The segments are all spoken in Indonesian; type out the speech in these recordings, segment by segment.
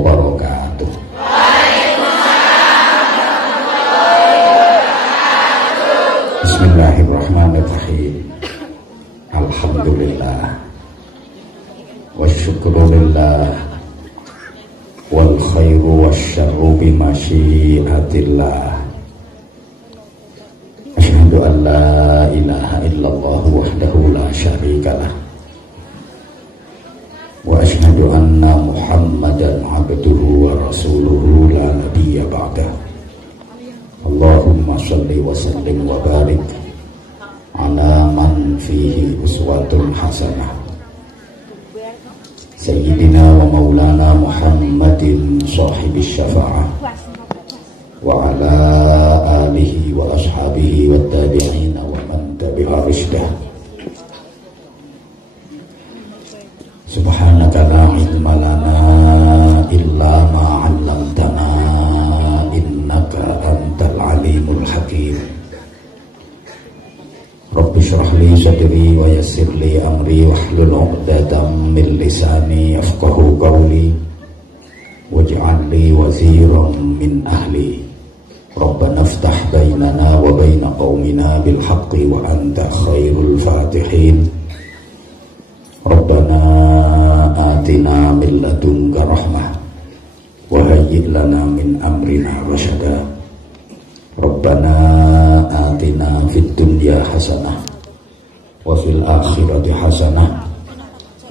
wabarakatuh. Bismillahirrahmanirrahim. Alhamdulillah wa syukrulillah wal khairu wasyarru bimasyiatillah. Asyhadu an la ilaha illallah wahdahu la syarikalah wa asyhadu anna Muhammadan abduhu wa rasuluhu la nabiyya ba'dah. Allahumma shalli wa sallim wa barik ala man fihi uswatun hasanah Sayyidina wa maulana Muhammadin sahibis syafa'ah wa ala alihi wa ashabihi wa tabi'in wa man tabi'a rishdah. Subhanaka la ilma lana illa ma 'allamtana innaka antal alimul hakim. Rabbi shrah li sadri wa yassir li amri wahlul 'uqdatam min lisani yafqahu qawli waj'al li waziran min ahli. Rabbana iftah bainana wa baina qaumina bil haqqi wa anta khairul fatihin. Rabbana atina min ladunka rahmah wa hayyi' lana min amrina rasyada. Rabbana atina fid dunya hasanah wa fil akhirati hasanah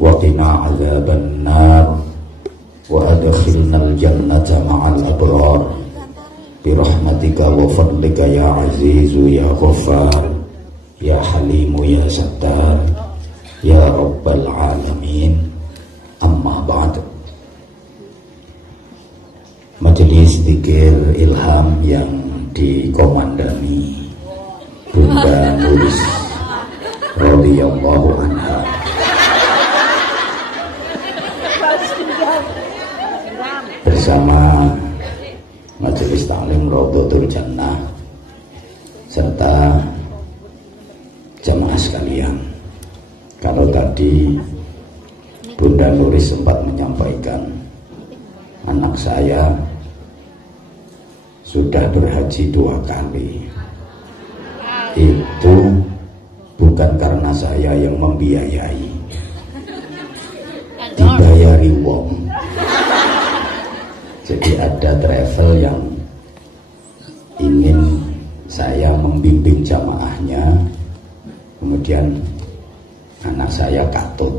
wa qina adzaban nar wa adkhilnal jannata ma'al abrar bi rahmatika wa fadlika ya azizu ya ghaffar ya halimu ya sattar ya rabbal alamin. Amma ba'd. Majelis zikir ilham yang dikomandani Bunda Nuris radhiyallahu anha bersama Majelis Taklim Raudhatul Jannah serta jamaah sekalian. Kalau tadi Bunda Nuris sempat menyampaikan anak saya sudah berhaji 2 kali. Itu bukan karena saya yang membiayai, dibayari wong. Jadi ada travel yang ingin saya membimbing jamaahnya, kemudian anak saya katut.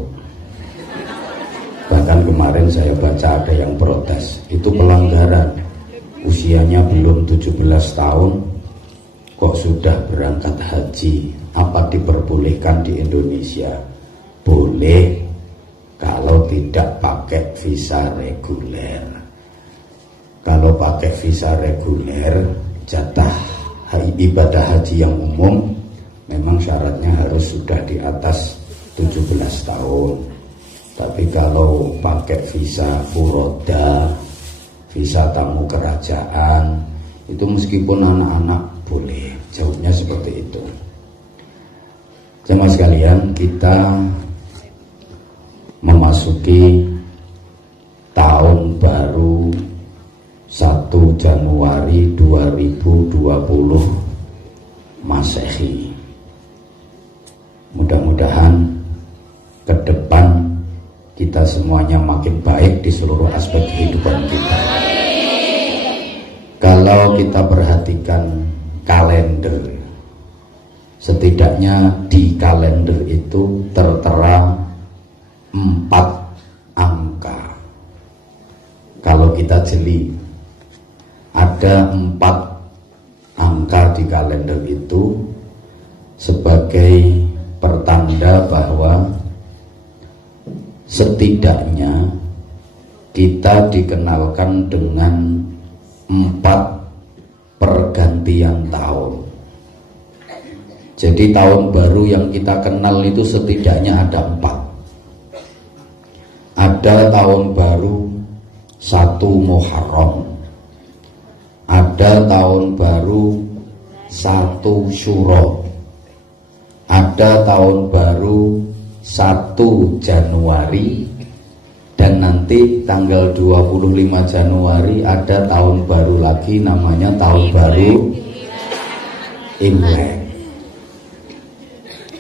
Bahkan kemarin saya baca ada yang protes, itu pelanggaran. Usianya belum 17 tahun kok sudah berangkat haji. Apa diperbolehkan di Indonesia? Boleh kalau tidak pakai visa reguler. Kalau pakai visa reguler, jatah ibadah haji yang umum memang syaratnya harus sudah di atas 17 tahun. Tapi kalau pakai visa furoda, visa tamu kerajaan, itu meskipun anak-anak boleh. Jawabnya seperti itu. Jemaah sekalian, kita memasuki tahun baru 1 Januari 2020 Masehi. Mudah-mudahan ke depan kita semuanya makin baik di seluruh aspek kehidupan kita. Kalau kita perhatikan kalender, setidaknya di kalender itu tertera 4 angka. Kalau kita jeli, ada 4 angka di kalender itu sebagai pertanda bahwa setidaknya kita dikenalkan dengan 4 pergantian tahun. Jadi tahun baru yang kita kenal itu setidaknya ada 4. Ada tahun baru 1 Muharram, ada tahun baru 1 Syuro, ada tahun baru 1 Januari, dan nanti tanggal 25 Januari ada tahun baru lagi, namanya tahun baru Imlek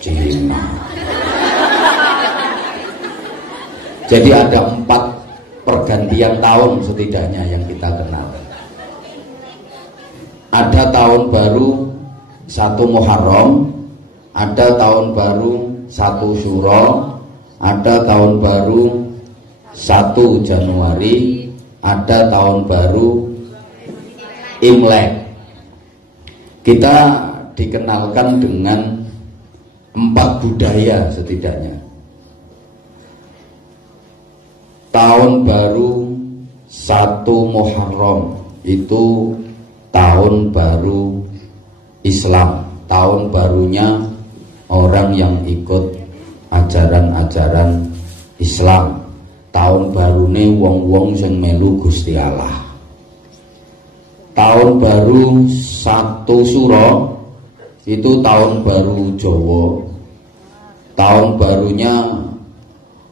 Cina. Jadi ada 4 pergantian tahun setidaknya yang kita kenal. Ada tahun baru 1 Muharram, ada tahun baru 1 Syuro, ada tahun baru 1 Januari, ada tahun baru Imlek. Kita dikenalkan dengan 4 budaya setidaknya. Tahun baru 1 Muharram itu tahun baru Islam, tahun barunya orang yang ikut ajaran-ajaran Islam, tahun barune wong-wong sing melu Gusti Allah. Tahun baru 1 Suro itu tahun baru Jawa, tahun barunya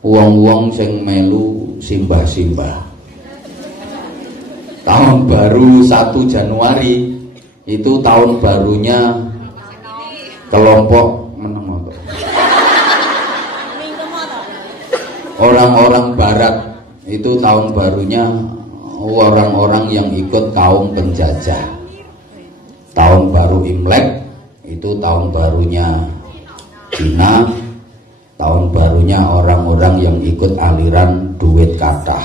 wong-wong sing melu simbah-simbah. Tahun baru 1 Januari itu tahun barunya kelompok orang-orang barat, itu tahun barunya orang-orang yang ikut kaum penjajah. Tahun baru Imlek itu tahun barunya Cina, tahun barunya orang-orang yang ikut aliran duit kathah.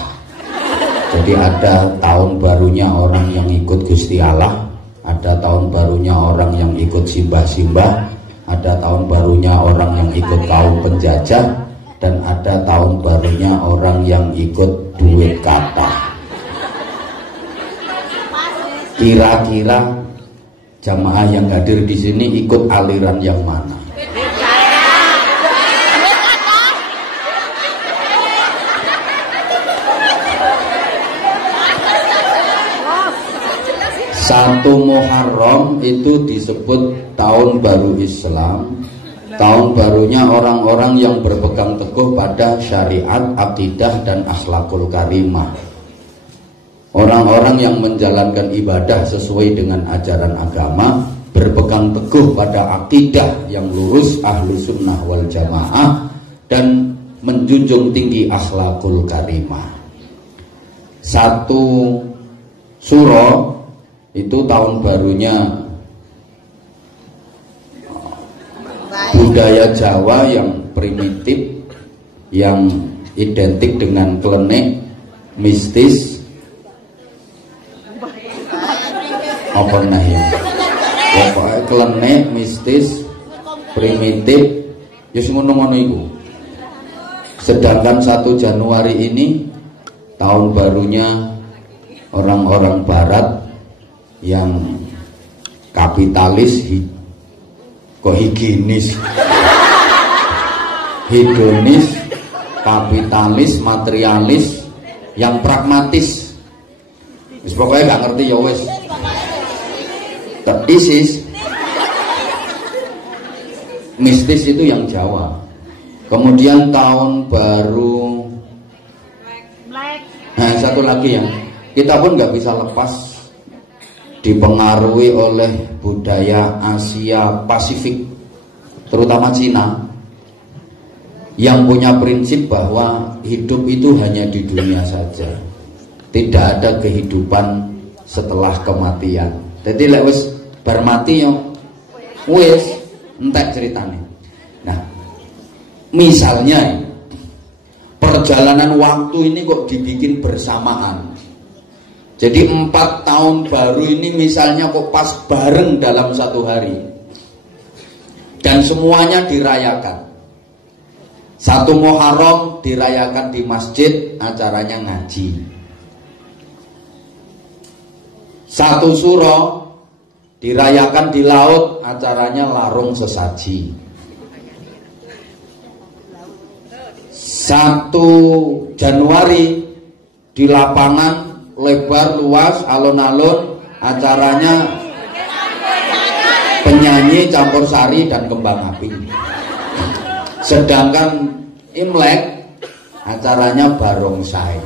Jadi ada tahun barunya orang yang ikut Gusti Allah, ada tahun barunya orang yang ikut simbah-simbah, ada tahun barunya orang yang ikut kaum penjajah, dan ada tahun barunya orang yang ikut duit kathah. Kira-kira jamaah yang hadir di sini ikut aliran yang mana? Satu Muharram itu disebut tahun baru Islam, tahun barunya orang-orang yang berpegang teguh pada syariat, akidah, dan akhlakul karimah. Orang-orang yang menjalankan ibadah sesuai dengan ajaran agama, berpegang teguh pada akidah yang lurus, ahlu sunnah wal jamaah, dan menjunjung tinggi akhlakul karimah. 1 Suro itu tahun barunya budaya Jawa yang primitif, yang identik dengan klenik, mistis, apa ya? Pokoknya klenik, mistis, primitif, ya ngono-ngono iku. Sedangkan 1 Januari ini tahun barunya orang-orang barat yang kapitalis, kok higienis, hedonis, kapitalis, materialis, yang pragmatis. Wis pokoknya gak ngerti ya wis. Isis, mistis itu yang Jawa. Kemudian tahun baru, nah satu lagi ya, kita pun nggak bisa lepas dipengaruhi oleh budaya Asia Pasifik, terutama Cina, yang punya prinsip bahwa hidup itu hanya di dunia saja, tidak ada kehidupan setelah kematian. Jadi lek wis bar mati yo wis entek ceritane. Nah, misalnya perjalanan waktu ini kok dibikin bersamaan. Jadi 4 tahun baru ini misalnya kok pas bareng dalam 1 hari, dan semuanya dirayakan. 1 Muharram dirayakan di masjid, acaranya ngaji. 1 Suro dirayakan di laut, acaranya larung sesaji. 1 Januari di lapangan lebar luas, alun-alun, acaranya penyanyi campur sari dan kembang api. Sedangkan Imlek acaranya barongsai.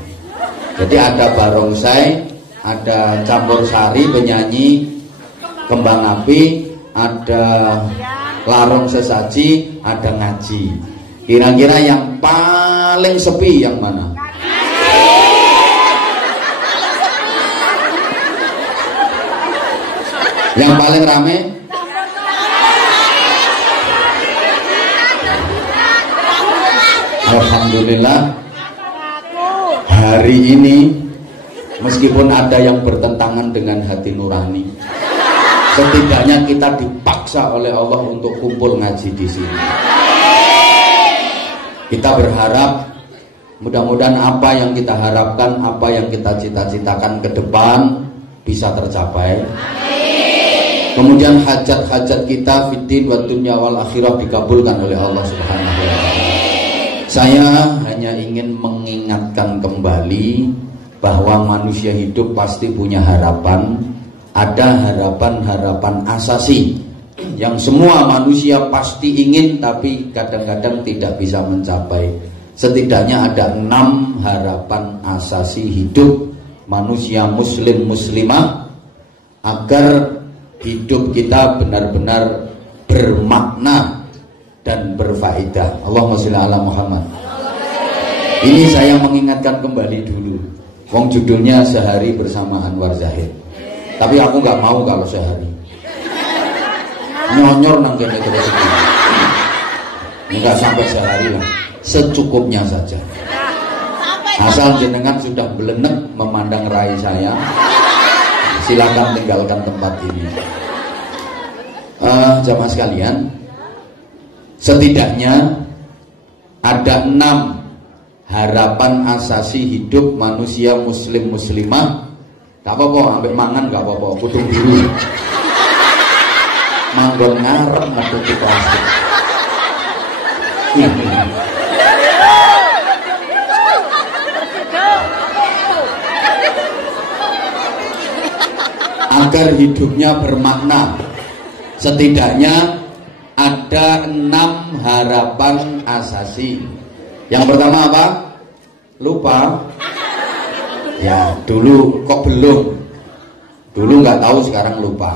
Jadi ada barongsai, ada campur sari penyanyi, kembang api, ada larung sesaji, ada ngaji. Kira-kira yang paling sepi yang mana? Yang paling rame? Alhamdulillah hari ini meskipun ada yang bertentangan dengan hati nurani, setidaknya kita dipaksa oleh Allah untuk kumpul ngaji di sini. Kita berharap mudah-mudahan apa yang kita harapkan, apa yang kita cita-citakan ke depan bisa tercapai. Kemudian hajat-hajat kita fiddin wa dunya wal akhirah dikabulkan oleh Allah Subhanahu wa taala. Saya hanya ingin mengingatkan kembali bahwa manusia hidup pasti punya harapan. Ada harapan-harapan asasi yang semua manusia pasti ingin, tapi kadang-kadang tidak bisa mencapai. Setidaknya ada 6 harapan asasi hidup manusia muslim muslimah agar hidup kita benar-benar bermakna dan berfaedah. Allahumma sholli ala Muhammad. Ini saya mengingatkan kembali dulu. Wong judulnya Sehari Bersama Anwar Zahid. Tapi aku nggak mau kalau sehari. Nyonyor nang kene terus. Enggak sampai sehari lah. Secukupnya saja. Asal jenengan sudah belenek memandang rai saya, silakan tinggalkan tempat ini. Jamaah sekalian, setidaknya ada 6 harapan asasi hidup manusia muslim muslimah. Gak apa-apa, ambek mangan gak apa-apa, kudu biru. Manggon ngarep metuti plastik. Agar hidupnya bermakna, setidaknya ada 6 harapan asasi. Yang pertama apa? Lupa. Ya, dulu kok belum. Dulu nggak tahu, sekarang lupa.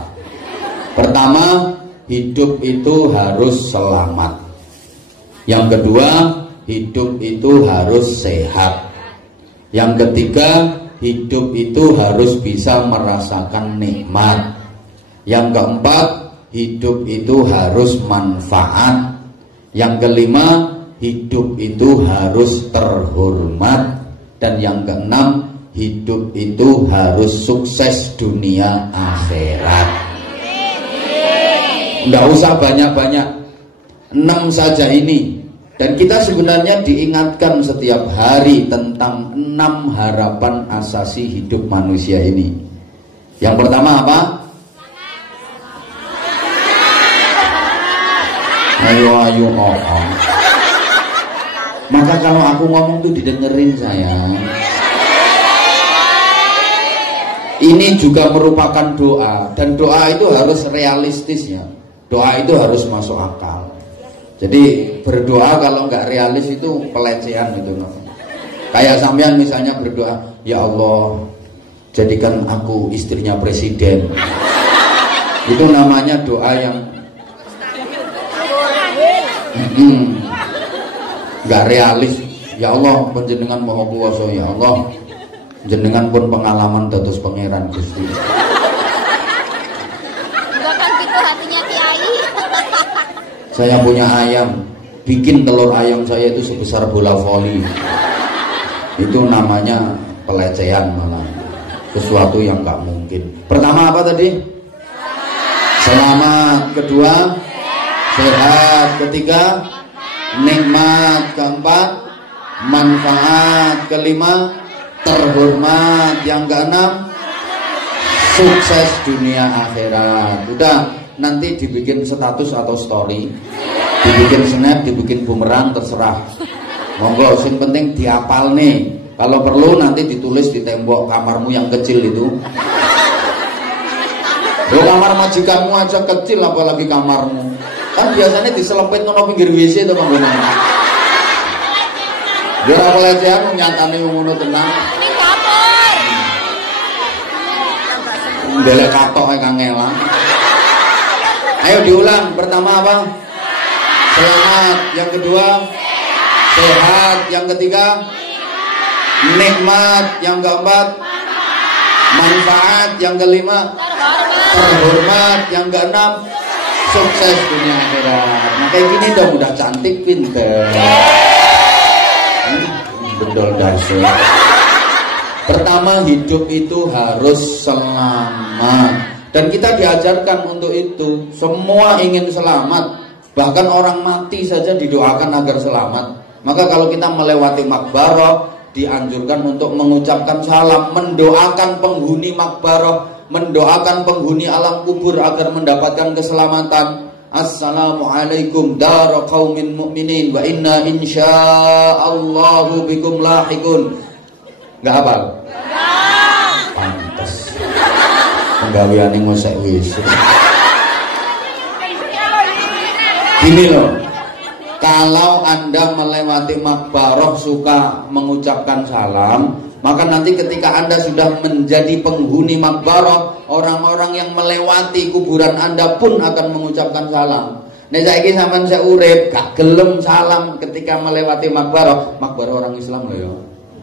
Pertama, hidup itu harus selamat. Yang kedua, hidup itu harus sehat. Yang ketiga, hidup itu harus bisa merasakan nikmat. Yang keempat, hidup itu harus manfaat. Yang kelima, hidup itu harus terhormat. Dan yang keenam, hidup itu harus sukses dunia akhirat. Nggak usah banyak-banyak, 6 saja ini. Dan kita sebenarnya diingatkan setiap hari tentang 6 harapan asasi hidup manusia ini. Yang pertama apa? Ayo ngomong. Maka kalau aku ngomong tuh didengerin sayang. Ini juga merupakan doa, dan doa itu harus realistis ya. Doa itu harus masuk akal. Jadi berdoa kalau nggak realis itu pelecehan gitu. Kayak sampean misalnya berdoa, ya Allah jadikan aku istrinya presiden. Itu namanya doa yang nggak realis. Ya Allah panjenengan maha kuwasa, ya Allah jenengan pun pengalaman dados pangeran Gusti. Enggak kan gitu hatinya Kiai. Saya punya ayam, bikin telur ayam saya itu sebesar bola voli. Itu namanya pelecehan malah. Sesuatu yang nggak mungkin. Pertama apa tadi? Selamat. Kedua, sehat. Ketiga, nikmat. Keempat, manfaat. Kelima, terhormat. Yang keenam, sukses dunia akhirat. Udah, nanti dibikin status atau story, dibikin snap, dibikin bumerang, terserah. Monggo, yang penting dihafal nih. Kalau perlu nanti ditulis di tembok kamarmu yang kecil itu. Kamar majikanmu aja kecil, apalagi kamarmu. Kan biasanya diselempit nono pinggir WC itu, Dia ora pelecehan nyatane ngono tenang. Ini dapur. Ndelek katoke kangelan. Ayo diulang. Pertama apa? Selamat. Yang kedua sehat. Yang ketiga nikmat. Yang keempat manfaat. Yang kelima terhormat. Yang keenam sukses dunia akhirat. Nah kayak gini dong, udah cantik, pinter. Bendol darso. Pertama, hidup itu harus selamat. Dan kita diajarkan untuk itu. Semua ingin selamat. Bahkan orang mati saja didoakan agar selamat. Maka kalau kita melewati makbarah, dianjurkan untuk mengucapkan salam, mendoakan penghuni makbarah, mendoakan penghuni alam kubur agar mendapatkan keselamatan. Assalamualaikum dara qaumin mu'minin wa inna insyaallahu bikum lahiqun. Enggak hafal? Pantes. Penggaweane ngosek wis. Gini loh. Kalau Anda melewati makbarah suka mengucapkan salam, maka nanti ketika Anda sudah menjadi penghuni makbarah, orang-orang yang melewati kuburan Anda pun akan mengucapkan salam. Nek saiki sampean sik urip gak gelem salam ketika melewati makbarah, makbarah orang Islam lho ya.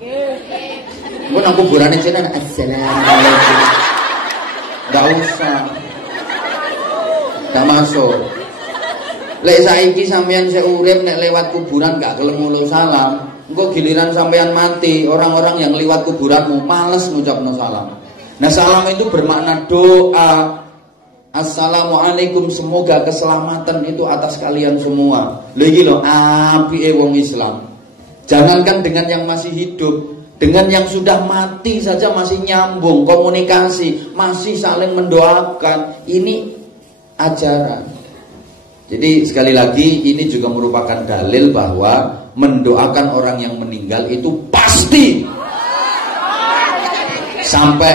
Nggih. Mun nang kuburane jenengan assalamualaikum. Enggak usah. Enggak masuk. Lek saiki sampean sik urip nek lewat kuburan gak gelem ngulo salam, engko giliran sampean mati, orang-orang yang lewat kuburanmu males ngucapno salam. Nah, salam itu bermakna doa. Assalamualaikum, semoga keselamatan itu atas kalian semua. Lha iki lho apike wong Islam. Jangankan dengan yang masih hidup, dengan yang sudah mati saja masih nyambung komunikasi, masih saling mendoakan. Ini ajaran. Jadi sekali lagi ini juga merupakan dalil bahwa mendoakan orang yang meninggal itu pasti sampai.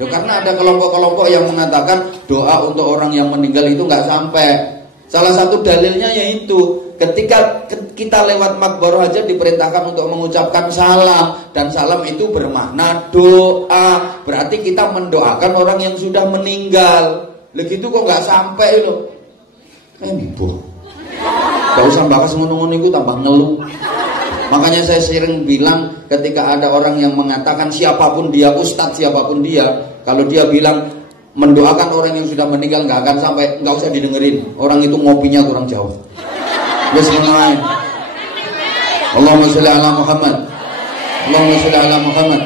Karena ada kelompok-kelompok yang mengatakan doa untuk orang yang meninggal itu nggak sampai. Salah satu dalilnya yaitu ketika kita lewat makbarah aja diperintahkan untuk mengucapkan salam, dan salam itu bermakna doa. Berarti kita mendoakan orang yang sudah meninggal. Begitu kok nggak sampai loh. Embuh. Gak usah bahas ngono-ngono itu tambah ngeluh. Makanya saya sering bilang ketika ada orang yang mengatakan siapapun dia, ustadz siapapun dia, kalau dia bilang mendoakan orang yang sudah meninggal gak akan sampai, gak usah didengerin. Orang itu ngopinya kurang jauh. Bismillahirrahmanirrahim. Allahumma sholli ala Muhammad. Allahumma sholli ala Muhammad.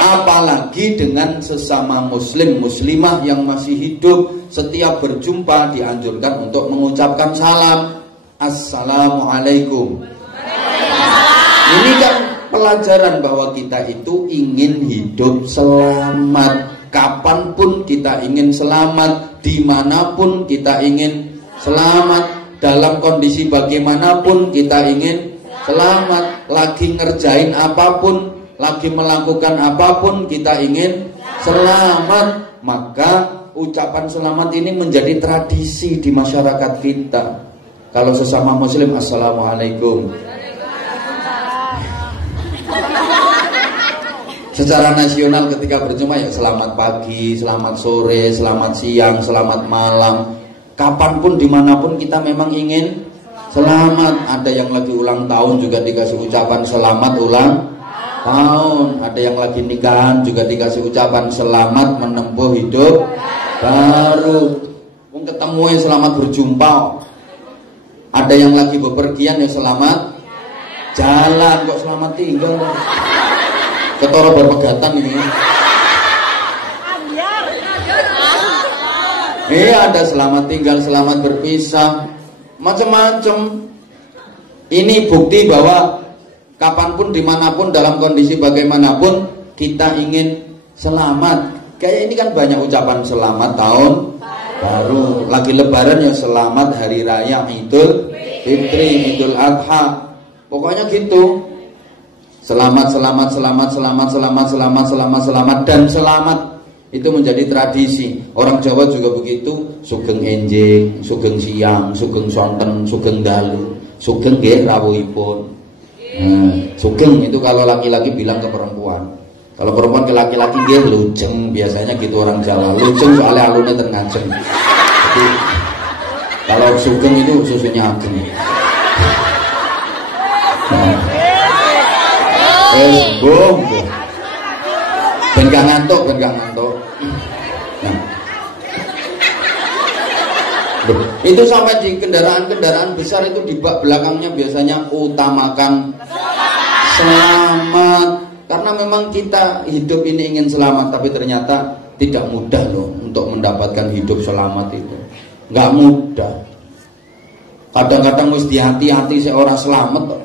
Apalagi dengan sesama muslim, muslimah yang masih hidup, setiap berjumpa dianjurkan untuk mengucapkan salam. Assalamualaikum. Ini kan pelajaran bahwa kita itu ingin hidup selamat. Kapanpun kita ingin selamat, dimanapun kita ingin selamat, dalam kondisi bagaimanapun kita ingin selamat. Lagi ngerjain apapun, lagi melakukan apapun, kita ingin selamat. Maka ucapan selamat ini menjadi tradisi di masyarakat kita. Kalau sesama muslim, assalamualaikum. Secara nasional ketika berjumpa ya selamat pagi, selamat sore, selamat siang, selamat malam. Kapanpun dimanapun kita memang ingin selamat. Ada yang lagi ulang tahun juga dikasih ucapan selamat ulang tahun. Ada yang lagi nikahan juga dikasih ucapan selamat menempuh hidup baru. Mau ketemu ya selamat berjumpa. Ada yang lagi bepergian ya selamat jalan. Kok selamat tinggal? Ketara berpegatan ini. Iya, ada selamat tinggal, selamat berpisah, macam-macam. Ini bukti bahwa kapanpun, dimanapun, dalam kondisi bagaimanapun kita ingin selamat. Kayak ini kan banyak ucapan selamat tahun baru, lagi lebaran ya selamat hari raya Idul Fitri, Idul Adha. Pokoknya gitu. Selamat, selamat, selamat, selamat, selamat, selamat, selamat, selamat, dan selamat. Itu menjadi tradisi. Orang Jawa juga begitu. Sugeng enjing, sugeng siang, sugeng sonten, sugeng dalu, sugeng nggih rawuhipun. Sugeng itu kalau laki-laki bilang ke perempuan. Kalau perempuan ke laki-laki dia lujeng, biasanya gitu orang Jawa. Lujeng soalnya alunnya terngajeng. Jadi kalau sugeng itu susunya ageng. Boh. Ben gak ngantuk. Nah. Itu sampai di kendaraan-kendaraan besar itu di bak belakangnya biasanya utamakan selamat. Karena memang kita hidup ini ingin selamat, tapi ternyata tidak mudah loh untuk mendapatkan hidup selamat itu. Nggak mudah. Kadang-kadang mesti hati-hati seorang selamat.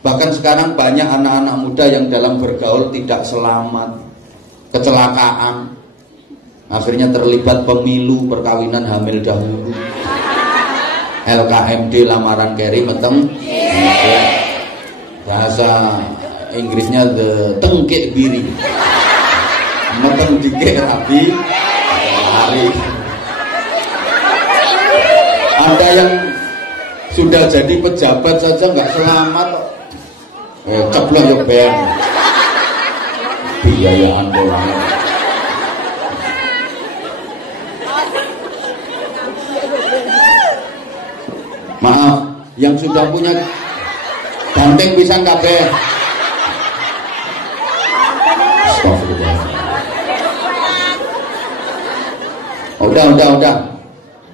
Bahkan sekarang banyak anak-anak muda yang dalam bergaul tidak selamat, kecelakaan, akhirnya terlibat pemilu, perkawinan hamil dahulu, LKMD, lamaran keri meteng, bahasa Inggrisnya the tengkek biri, meteng dikek rabi hari. Ada yang sudah jadi pejabat saja nggak selamat. Ceplok yo ben. Biayaan doang. Maaf, yang sudah punya ganteng pisan kabeh. Udah.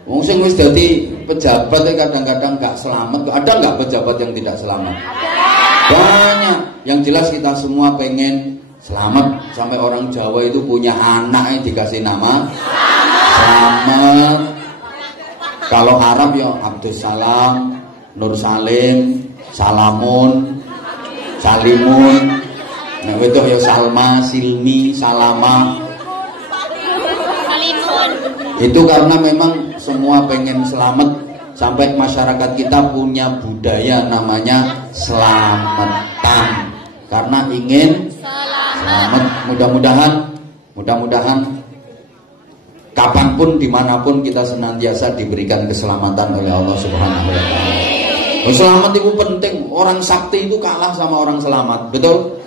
Wong sing wis dadi pejabat kadang-kadang nggak selamat. Ada nggak pejabat yang tidak selamat? Banyak. Yang jelas kita semua pengen selamat. Sampai orang Jawa itu punya anak yang dikasih nama selamat. Kalau Arab ya Abdus Salam, Nur Salim, Salamun, Salimun. Nah itu ya Salma, Silmi, Salama. Itu karena memang semua pengen selamat. Sampai masyarakat kita punya budaya namanya selamatan, karena ingin selamat. Mudah-mudahan kapanpun dimanapun kita senantiasa diberikan keselamatan oleh Allah Subhanahu wa Ta'ala. Selamat itu penting. Orang sakti itu kalah sama orang selamat, betul?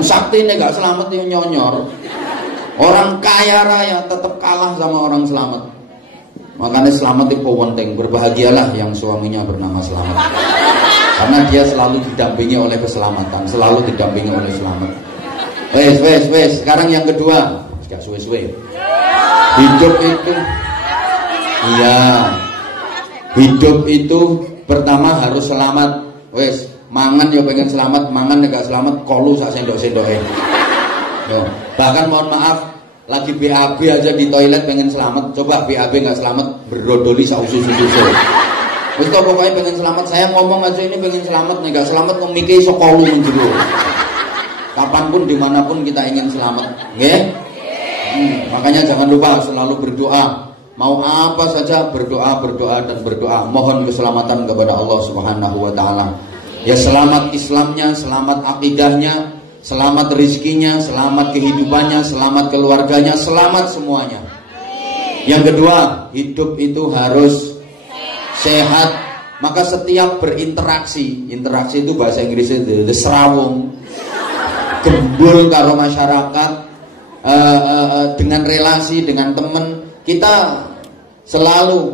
Sakti ini gak selamat itu nyonyor. Orang kaya raya tetap kalah sama orang selamat. Makanya selamat itu penting. Berbahagialah yang suaminya bernama Selamat, karena dia selalu didampingi oleh keselamatan, selalu didampingi oleh selamat. Wes. Sekarang yang kedua, gak suwe-suwe. Hidup itu, hidup itu pertama harus selamat. Wes, mangan ya pengen selamat, mangan ya gak selamat, kolu sak sendok-sendoke. Bahkan mohon maaf, lagi BAB aja di toilet pengen selamat. Coba BAB nggak selamat, berdodoli sausus-usus. Wis to pokoknya pengen selamat. Saya ngomong aja ini pengen selamat, nih nggak selamat ngomike iso kolu menjero. Kapanpun dimanapun kita ingin selamat, nggih. Makanya jangan lupa selalu berdoa. Mau apa saja berdoa dan berdoa. Mohon keselamatan kepada Allah Subhanahu wa Ta'ala. Ya selamat Islamnya, selamat akidahnya, selamat rezekinya, selamat kehidupannya, selamat keluarganya, selamat semuanya. Yang kedua, hidup itu harus sehat. Maka setiap berinteraksi, interaksi itu bahasa Inggrisnya the serawung, gembul karo masyarakat, dengan relasi, dengan teman, kita selalu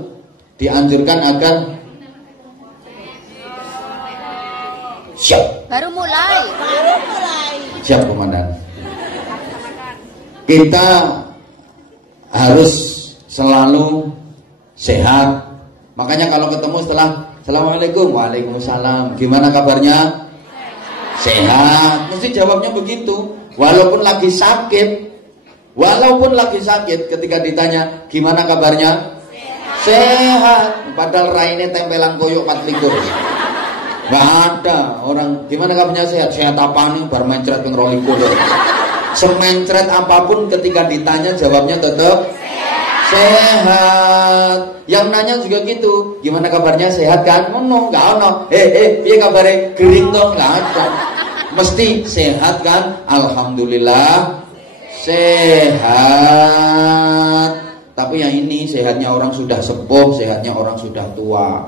dianjurkan agar siap. Baru mulai. Siap komandan. Kita harus selalu sehat. Makanya kalau ketemu setelah Assalamualaikum, Waalaikumsalam, gimana kabarnya? Sehat. Mesti jawabnya begitu. Walaupun lagi sakit, ketika ditanya gimana kabarnya? Sehat. Padahal raine tempelan koyok 4 Gak ada orang gimana kabarnya sehat. Sehat apa nih? Bar mencret ping 2 semencret apapun ketika ditanya jawabnya tetap sehat. Yang nanya juga gitu, gimana kabarnya, sehat kan? Ngono, gak ono. Piye kabare? Gering toh, gak ada. Mesti sehat kan? Alhamdulillah sehat. Tapi yang ini sehatnya orang sudah sepuh, sehatnya orang sudah tua.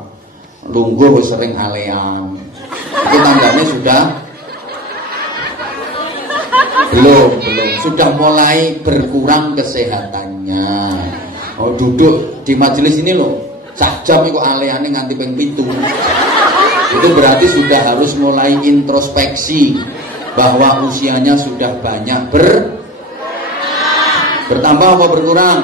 Lungguh sering aleam. Itu tandanya belum sudah mulai berkurang kesehatannya. Oh, duduk di majelis ini loh sak jam iku aleane nganti ping 7. Itu berarti sudah harus mulai introspeksi bahwa usianya sudah banyak bertambah apa berkurang?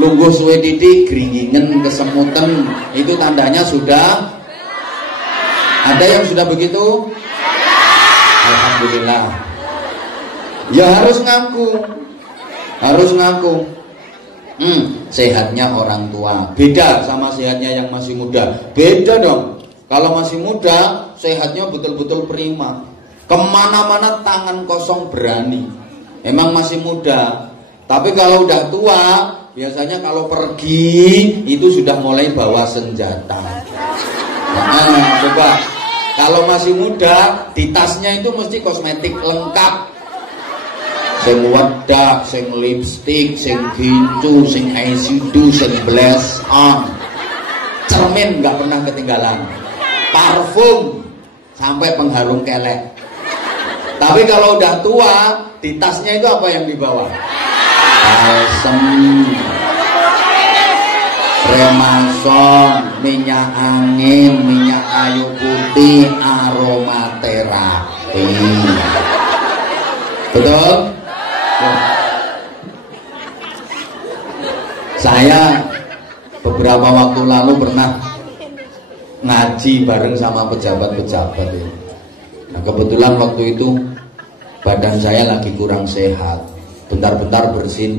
Lungguh suwe titik, geringingan, kesemutan, itu tandanya sudah. Ada yang sudah begitu? Alhamdulillah. Ya harus ngaku. Sehatnya orang tua beda sama sehatnya yang masih muda. Beda dong. Kalau masih muda, sehatnya betul-betul prima. Kemana-mana tangan kosong berani. Emang masih muda. Tapi kalau udah tua, biasanya kalau pergi itu sudah mulai bawa senjata. Coba. Kalau masih muda, di tasnya itu mesti kosmetik lengkap. Sing wedak, sing lipstick, sing gincu, sing eyeshadow, sing blush on. Cermin nggak pernah ketinggalan. Parfum sampai pengharum kelek. Tapi kalau udah tua, di tasnya itu apa yang dibawa? Balsem, Remason, minyak angin, minyak kayu putih, aromaterapi. Betul? Saya beberapa waktu lalu pernah ngaji bareng sama pejabat-pejabat ya. Nah kebetulan waktu itu badan saya lagi kurang sehat. Bentar-bentar bersin.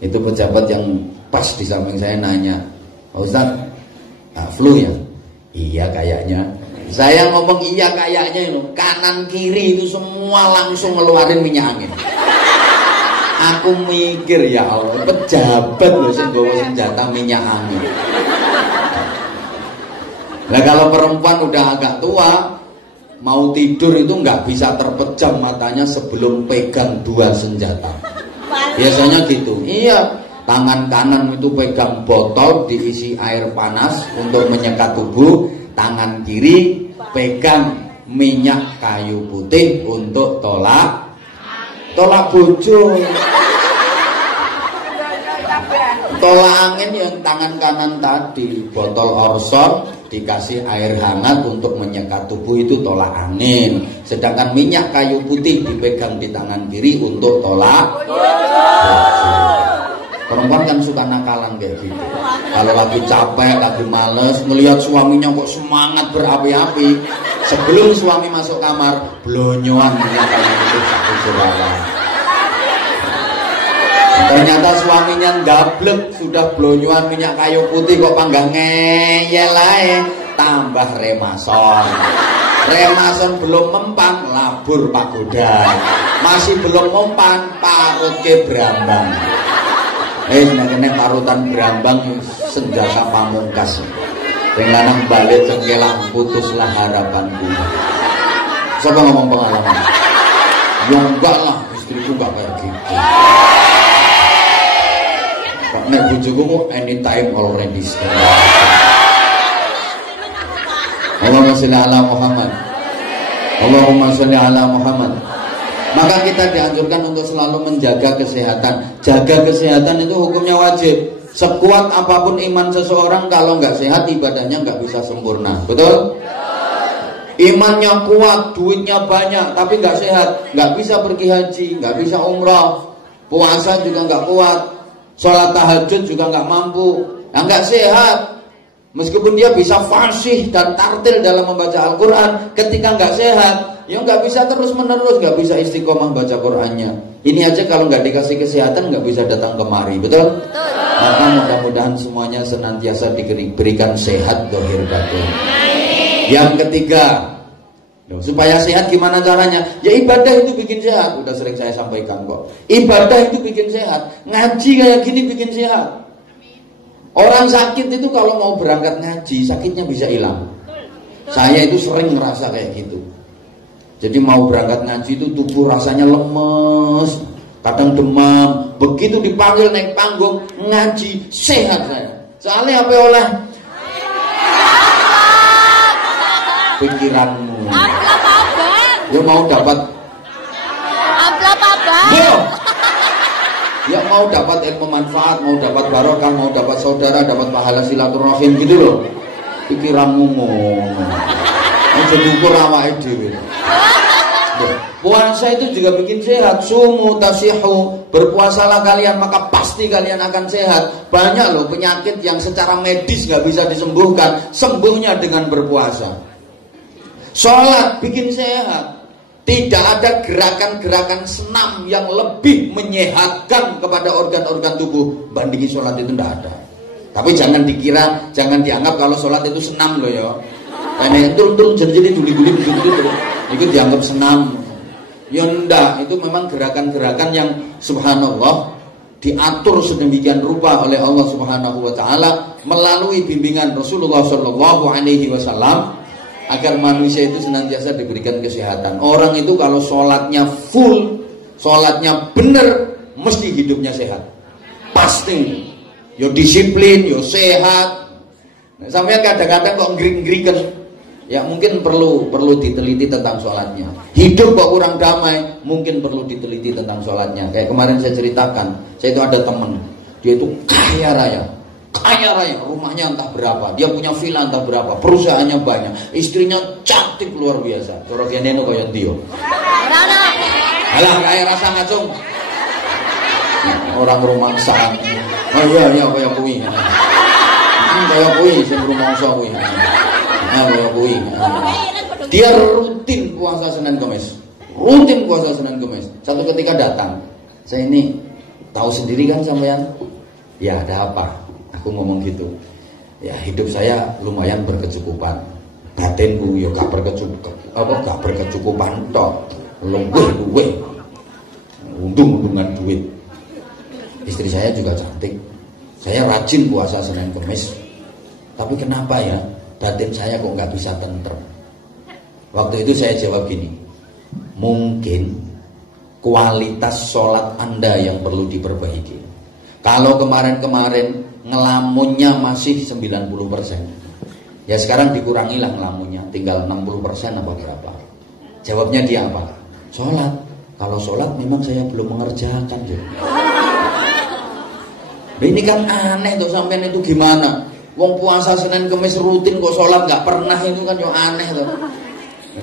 Itu pejabat yang pas di samping saya nanya, Pak Ustadz, flu ya? Iya kayaknya. Saya ngomong iya kayaknya itu, kanan kiri itu semua langsung ngeluarin minyak angin. Aku mikir ya Allah, pejabat loh sing bawa senjata minyak angin. Nah kalau perempuan udah agak tua, mau tidur itu nggak bisa terpejam matanya sebelum pegang 2 senjata. Biasanya gitu. Iya, tangan kanan itu pegang botol diisi air panas untuk menyekat tubuh, tangan kiri pegang minyak kayu putih untuk tolak bojo. Tolak angin yang tangan kanan tadi, botol Orson dikasih air hangat untuk menyekat tubuh, itu tolak angin. Sedangkan minyak kayu putih dipegang di tangan kiri untuk tolak bojo. Perempuan kan suka nakalan kayak gitu. Kalau lagi capek, lagi males, ngelihat suaminya kok semangat berapi-api, sebelum suami masuk kamar, blonyoan minyak kayu putih satu jerawan. Ternyata suaminya gablek, sudah blonyoan minyak kayu putih kok panggang ngeyel ae, tambah Remason. Remason belum mempan, labur pagoda. Masih belum mempan, parut ke Brambang. Kena parutan Brambang senjata pamungkas. Yang lanang balik cengkelang, putuslah harapanku. Siapa ngomong pengalaman? Ya enggak lah, istriku enggak kayak gitu. Nek bojoku anytime already. Allahumma sholli ala Muhammad. Allahumma sholli ala Muhammad. Maka kita dianjurkan untuk selalu menjaga kesehatan. Jaga kesehatan itu hukumnya wajib. Sekuat apapun iman seseorang, kalau nggak sehat ibadahnya nggak bisa sempurna. Betul? Imannya kuat, duitnya banyak, tapi nggak sehat, nggak bisa pergi haji, nggak bisa umrah, puasa juga nggak kuat, sholat tahajud juga nggak mampu, nggak sehat. Meskipun dia bisa fasih dan tartil dalam membaca Al-Quran, ketika nggak sehat, ya nggak bisa terus menerus, nggak bisa istiqomah baca Qurannya. Ini aja kalau nggak dikasih kesehatan nggak bisa datang kemari, betul? Maka mudah-mudahan semuanya senantiasa diberikan sehat dohir batin. Yang ketiga, supaya sehat gimana caranya? Ya ibadah itu bikin sehat. Udah sering saya sampaikan kok. Ibadah itu bikin sehat. Ngaji kayak gini bikin sehat. Orang sakit itu kalau mau berangkat ngaji, sakitnya bisa hilang. Saya itu sering merasa kayak gitu. Jadi mau berangkat ngaji itu tubuh rasanya lemes, kadang demam. Begitu dipanggil naik panggung ngaji, sehat saya. Soalnya apa oleh pikiranmu. Amplop abang. Ya mau dapat Amplop abang. Ya mau dapat ilmu manfaat, mau dapat barokah, mau dapat saudara, dapat pahala silaturahim gitu loh. Pikiranmu ngono. Aja diukur awake dhewe. Puasa itu juga bikin sehat. Sumu tasihu, berpuasalah kalian maka pasti kalian akan sehat. Banyak loh penyakit yang secara medis gak bisa disembuhkan, sembuhnya dengan berpuasa. Sholat bikin sehat. Tidak ada gerakan-gerakan senam yang lebih menyehatkan kepada organ-organ tubuh bandingi sholat itu tidak ada. Tapi jangan dikira, jangan dianggap kalau sholat itu senam loh ya. Karena itu jadi guli-guli begitu itu dianggap senam. Ya enggak, itu memang gerakan-gerakan yang subhanallah diatur sedemikian rupa oleh Allah Subhanahu wa taala melalui bimbingan Rasulullah sallallahu alaihi wasallam agar manusia itu senantiasa diberikan kesehatan. Orang itu kalau sholatnya full, sholatnya benar, mesti hidupnya sehat. Pasti. Yo disiplin, yo sehat. Nah, sampai kadang-kadang kok ngering-ngerikan. Ya mungkin perlu diteliti tentang sholatnya. Hidup kok kurang damai, mungkin perlu diteliti tentang sholatnya. Kayak kemarin saya ceritakan, saya itu ada teman, dia itu kaya raya, rumahnya entah berapa, dia punya villa entah berapa, perusahaannya banyak, istrinya cantik luar biasa. Cara kene no kaya dia. Alah kaya rasa ngacung. Orang rumangsa. Oh iya kaya kuwi. Kaya kuwi sing rumangsa kuwi. Kaya kuwi. Dia rutin puasa Senin Kamis. Satu ketika datang, saya ini tahu sendiri kan sampean. Ya ada apa? Aku ngomong gitu. Ya hidup saya lumayan berkecukupan. Batinku ya gak berkecukupan tok. Luweh. Undung-undungan duit. Istri saya juga cantik. Saya rajin puasa Senin Kamis. Tapi kenapa ya batin saya kok nggak bisa tentrem? Waktu itu saya jawab gini, mungkin kualitas sholat Anda yang perlu diperbaiki. Kalau kemarin-kemarin ngelamunnya masih 90%, ya sekarang dikurangilah ngelamunnya, tinggal 60% apa berapa? Jawabnya dia apa? Sholat. Kalau sholat memang saya belum mengerjakan. Ini kan aneh tuh, sampean itu gimana? Wong puasa Senin Kamis rutin kok sholat nggak pernah, itu kan yang aneh tuh.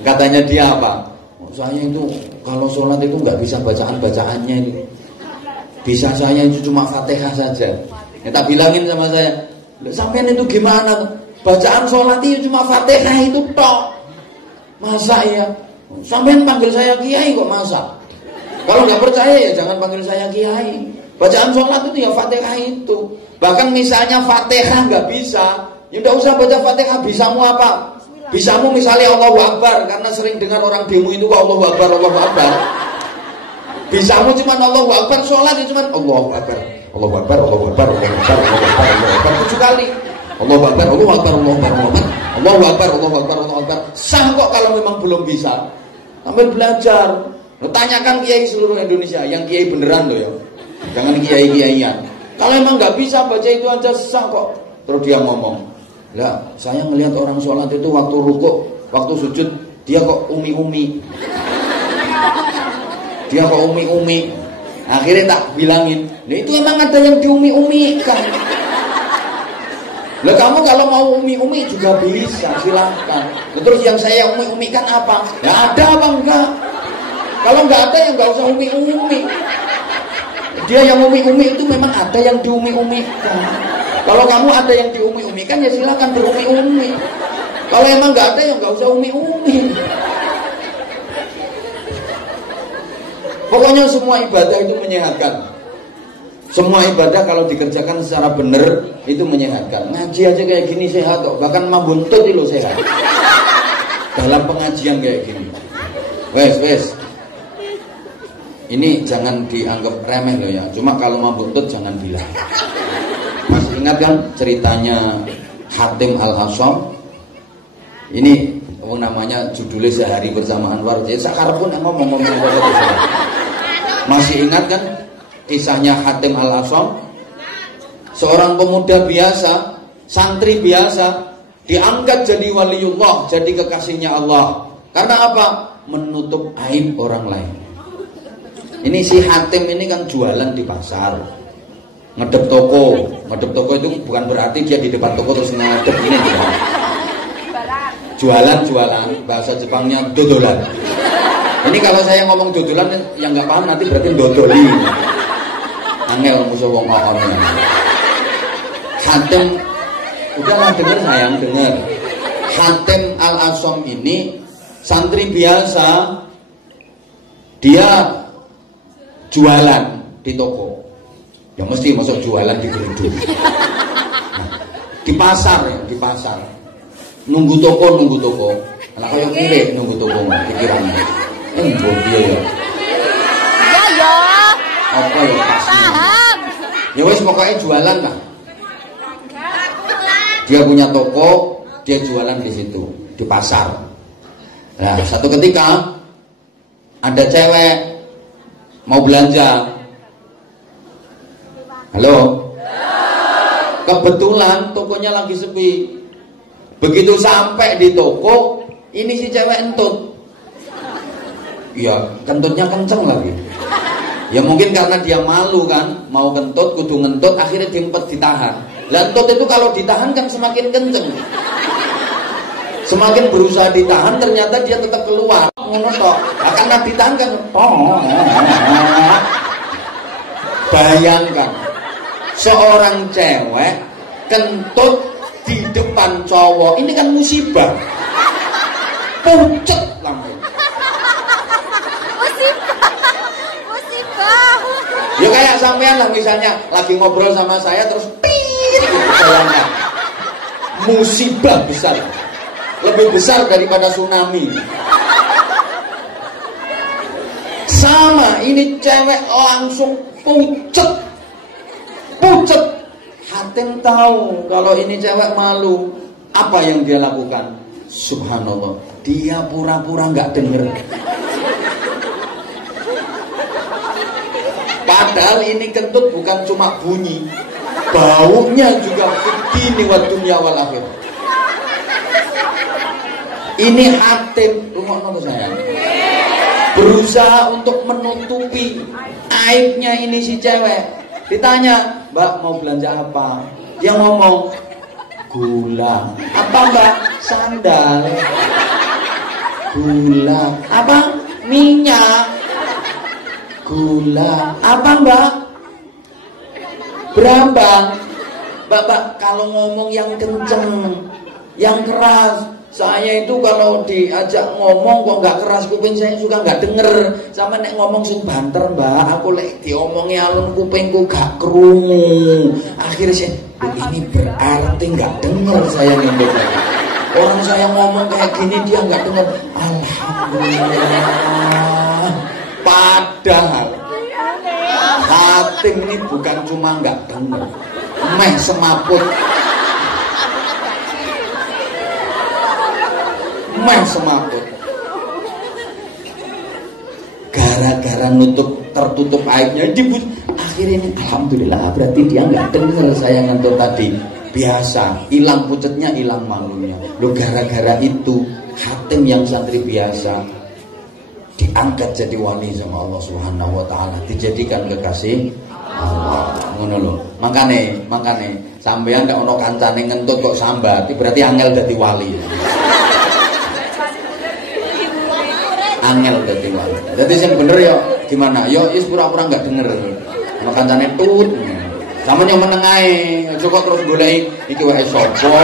Katanya dia apa? Saya itu kalau sholat itu nggak bisa bacaan-bacaannya itu. Bisa saya itu cuma Fatihah saja. Ya, tak bilangin sama saya, sampean itu gimana tuh? Bacaan sholat itu cuma Fatihah itu tok. Masa ya? Sampean panggil saya kiai kok masa? Kalau nggak percaya ya jangan panggil saya kiai. Bacaan sholat itu ya Fatihah itu. Bahkan misalnya Fatihah nggak bisa, ya udah usah baca Fatihah. Bisamu apa? Bisamu misalnya Allahu Akbar, karena sering dengar orang demo itu Allahu Akbar, Allahu Akbar. Bisamu cuma Allahu Akbar, sholat itu cuma Allahu Akbar, Allahu Akbar, Allahu Akbar, Allahu Akbar, Allahu Akbar, Allahu Akbar 7 kali. Allahu Akbar, Allahu Akbar, Allahu Akbar, Allahu Akbar, Allahu Akbar, Allahu Akbar, Allahu Akbar. Sah kok kalau memang belum bisa. Sampai belajar. Tanyakan kiai seluruh Indonesia, yang kiai beneran loh ya. Jangan kiai-kiaian. Kalau emang nggak bisa baca itu aja sah kok. Terus dia ngomong, lah saya melihat orang sholat itu waktu rukuk, waktu sujud dia kok umi-umi. Dia kok umi-umi. Akhirnya tak bilangin, nah itu emang ada yang diumi-umikan. Lah kamu kalau mau umi-umi juga bisa, silahkan. Terus yang saya umi-umikan apa? Ya ada apa enggak? Kalau nggak ada ya nggak usah umi-umi. Dia yang umi-umi itu memang ada yang diumi-umikan. Kalau kamu ada yang diumi-umikan ya silakan berumi-umi. Kalau emang nggak ada ya nggak usah umi-umi. Pokoknya semua ibadah itu menyehatkan. Semua ibadah kalau dikerjakan secara benar itu menyehatkan. Ngaji aja kayak gini sehat kok. Bahkan mabuntut itu sehat. Dalam pengajian kayak gini. Wes. Ini jangan dianggap remeh loh ya. Cuma kalau mau buntut jangan bilang. Masih ingat kan ceritanya Hatim Al-Asam? Ini namanya judulnya Sehari Bersama Anwar. Jadi sekarang pun ngomong. Masih ingat kan kisahnya Hatim Al-Asam? Seorang pemuda biasa, santri biasa, diangkat jadi waliullah, jadi kekasihnya Allah. Karena apa? Menutup aib orang lain. Ini si Hatim ini kan jualan di pasar, ngedep toko. Ngedep toko itu bukan berarti dia di depan toko terus ngedep ini ya. Jualan, bahasa Jepangnya dodolan. Ini kalau saya ngomong dodolan yang nggak paham nanti berarti dodoli. Angel musuh wong on. Hatim, udahlah dengar sayang, dengar. Hatim Al-Asom ini santri biasa, dia jualan di toko. Ya mesti masuk jualan di geruduk. Di pasar ya, di pasar. Nunggu toko. Lah koyo kire nunggu toko pikirannya. Dia ya. Ya. Apa ya pasti. Paham. Ya wis pokoknya jualan lah. Dia punya toko, dia jualan di situ, di pasar. Nah, satu ketika ada cewek mau belanja. Halo? Kebetulan tokonya lagi sepi. Begitu sampai di toko, ini si cewek entut. Ya, kentutnya kenceng lagi. Ya mungkin karena dia malu kan, mau kentut, kudu ngentut, akhirnya diempet ditahan. Lah entut itu kalau ditahan kan semakin kenceng. Semakin berusaha ditahan, ternyata dia tetap keluar. Ngono tok. Karena ditahan kan. Bayangkan seorang cewek kentut di depan cowok, ini kan musibah. Pucet langsung. Musibah. Ya kayak sampean lah misalnya lagi ngobrol sama saya terus bayangkan. Musibah besar. Lebih besar daripada tsunami. Sama, ini cewek langsung pucet. Hatim tahu kalau ini cewek malu. Apa yang dia lakukan? Subhanallah, dia pura-pura nggak denger. Padahal ini kentut bukan cuma bunyi, baunya juga fitini wa dunya wal akhirah. Ini Hatim, rungokno saya, berusaha untuk menutupi aibnya ini si cewek. Ditanya, Mbak mau belanja apa? Dia ngomong, gula. Apa Mbak? Sandal. Gula. Apa? Minyak. Gula. Apa Mbak? Berambang. Mbak, kalau ngomong yang kenceng, yang keras. Saya itu kalau diajak ngomong kok nggak keras kuping, saya suka nggak denger. Sama nek ngomong sing banter Mbak, aku lek diomongi alun kupingku gak krungu. Akhirnya saya, ini berarti nggak denger saya nih. Orang saya ngomong kayak gini dia nggak denger. Alhamdulillah. Padahal Hatim ini bukan cuma nggak denger, meh semaput. Gara-gara tertutup aibnya, akhirnya ini alhamdulillah berarti dia nggak dengar saya ngentut tadi. Biasa, hilang pucetnya, hilang malunya. Lo gara-gara itu Hatim yang santri biasa diangkat jadi wali sama Allah Subhanahu wa taala, dijadikan kekasih Allah. Ngono lho. Makane sampeyan ndak ono kancane ngentut kok sambat, berarti angel dadi wali. Angel dadi wali. Dadi sing bener ya gimana? Ya wis pura-pura enggak denger. Ana kancane tut. Sampeyan yang meneng ae, aja kok terus goleki iki wae sapa.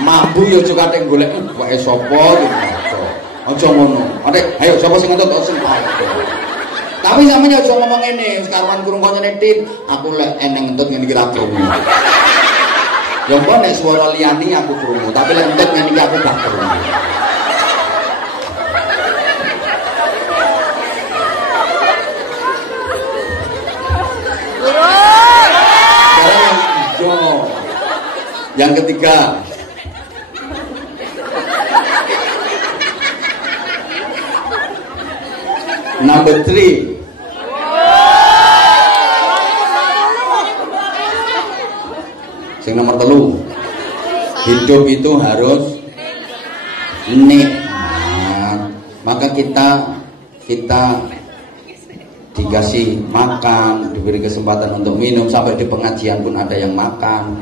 Mambu ya aja kate golek wae sapa gitu. Aja ngono. Adek, ayo sapa sing ngentut sing tapi sampeyan aja ngomong ngene, sekaruan kurung kancane tit, aku lek eneng ngentut ngene iki ra krungu. Ya mbok nek swara liyane aku krungu, tapi lek ngentut ngene iki aku gak krungu. Yang ketiga, number 3. Sing nomor 3. Hidup itu harus nikmat. Maka kita dikasih makan, diberi kesempatan untuk minum, sampai di pengajian pun ada yang makan.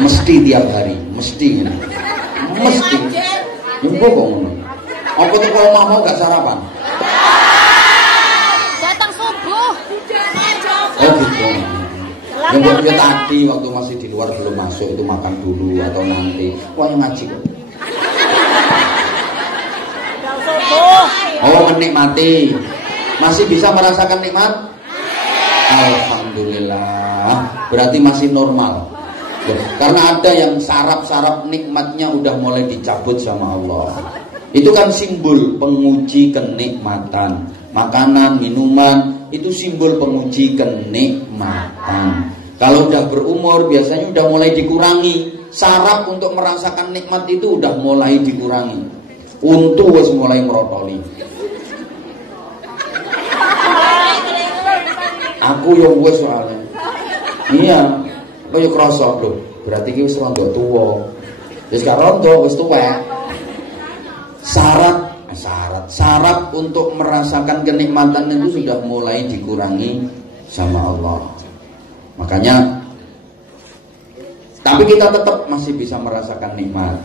Mesti tiap hari, mesti. Nyembuh kok ngono. Apa tuh kalau mau gak sarapan? Datang subuh. Oh gitu. Yang ya tadi waktu masih di luar belum masuk itu makan dulu atau nanti. Wah yang ngaji kok. Oh menikmati. Masih bisa merasakan nikmat? Alhamdulillah. Berarti masih normal. Karena ada yang saraf-saraf nikmatnya udah mulai dicabut sama Allah. Itu kan simbol penguji kenikmatan. Makanan, minuman itu simbol penguji kenikmatan. Kalau udah berumur biasanya udah mulai dikurangi. Saraf untuk merasakan nikmat itu udah mulai dikurangi. Untu wis mulai merotoli. Aku yang wis soalnya. Iya, kok yo krasa lho. Berarti iki wis rondo tuwa. Wis gak rondo, wis tuwek. Syarat untuk merasakan kenikmatan itu sudah mulai dikurangi sama Allah. Makanya tapi kita tetap masih bisa merasakan nikmat.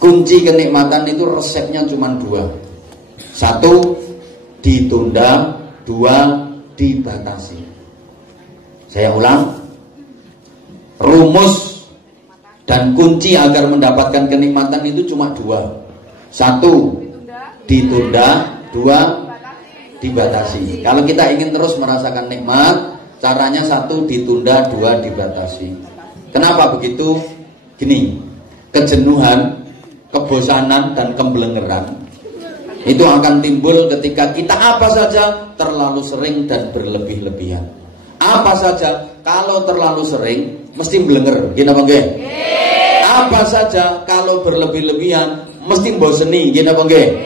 Kunci kenikmatan itu resepnya cuma dua. Satu, ditunda. Dua, dibatasi. Saya ulang. Rumus dan kunci agar mendapatkan kenikmatan itu cuma dua. Satu, ditunda. Dua, dibatasi. Kalau kita ingin terus merasakan nikmat, caranya satu, ditunda. Dua, dibatasi. Kenapa begitu? Gini, kejenuhan, kebosanan, dan kemblengeran itu akan timbul ketika kita apa saja terlalu sering dan berlebih-lebihan. Apa saja kalau terlalu sering mesti blenger, gini apa enggak? Apa saja kalau berlebih-lebihan mesti boseni, gini apa enggak?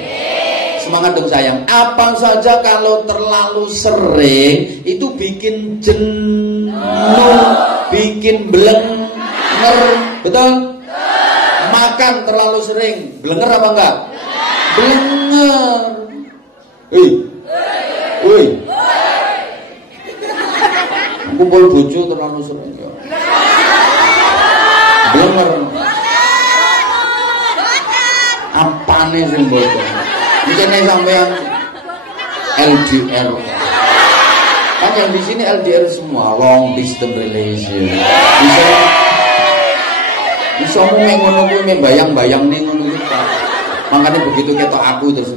Semangat dong sayang. Apa saja kalau terlalu sering itu bikin jenuh, bikin blenger, betul? Makan terlalu sering, blenger apa enggak? Blenger. Wih. Kumpul bojo terlalu sering. Blenger. Apane sing bojo? Mikirnya sampean LDR. Kan yang di sini LDR semua, long distance relation. Bisa mau ngono kuwi membayang-bayang ning ngono iki. Makanya begitu ketok aku terus.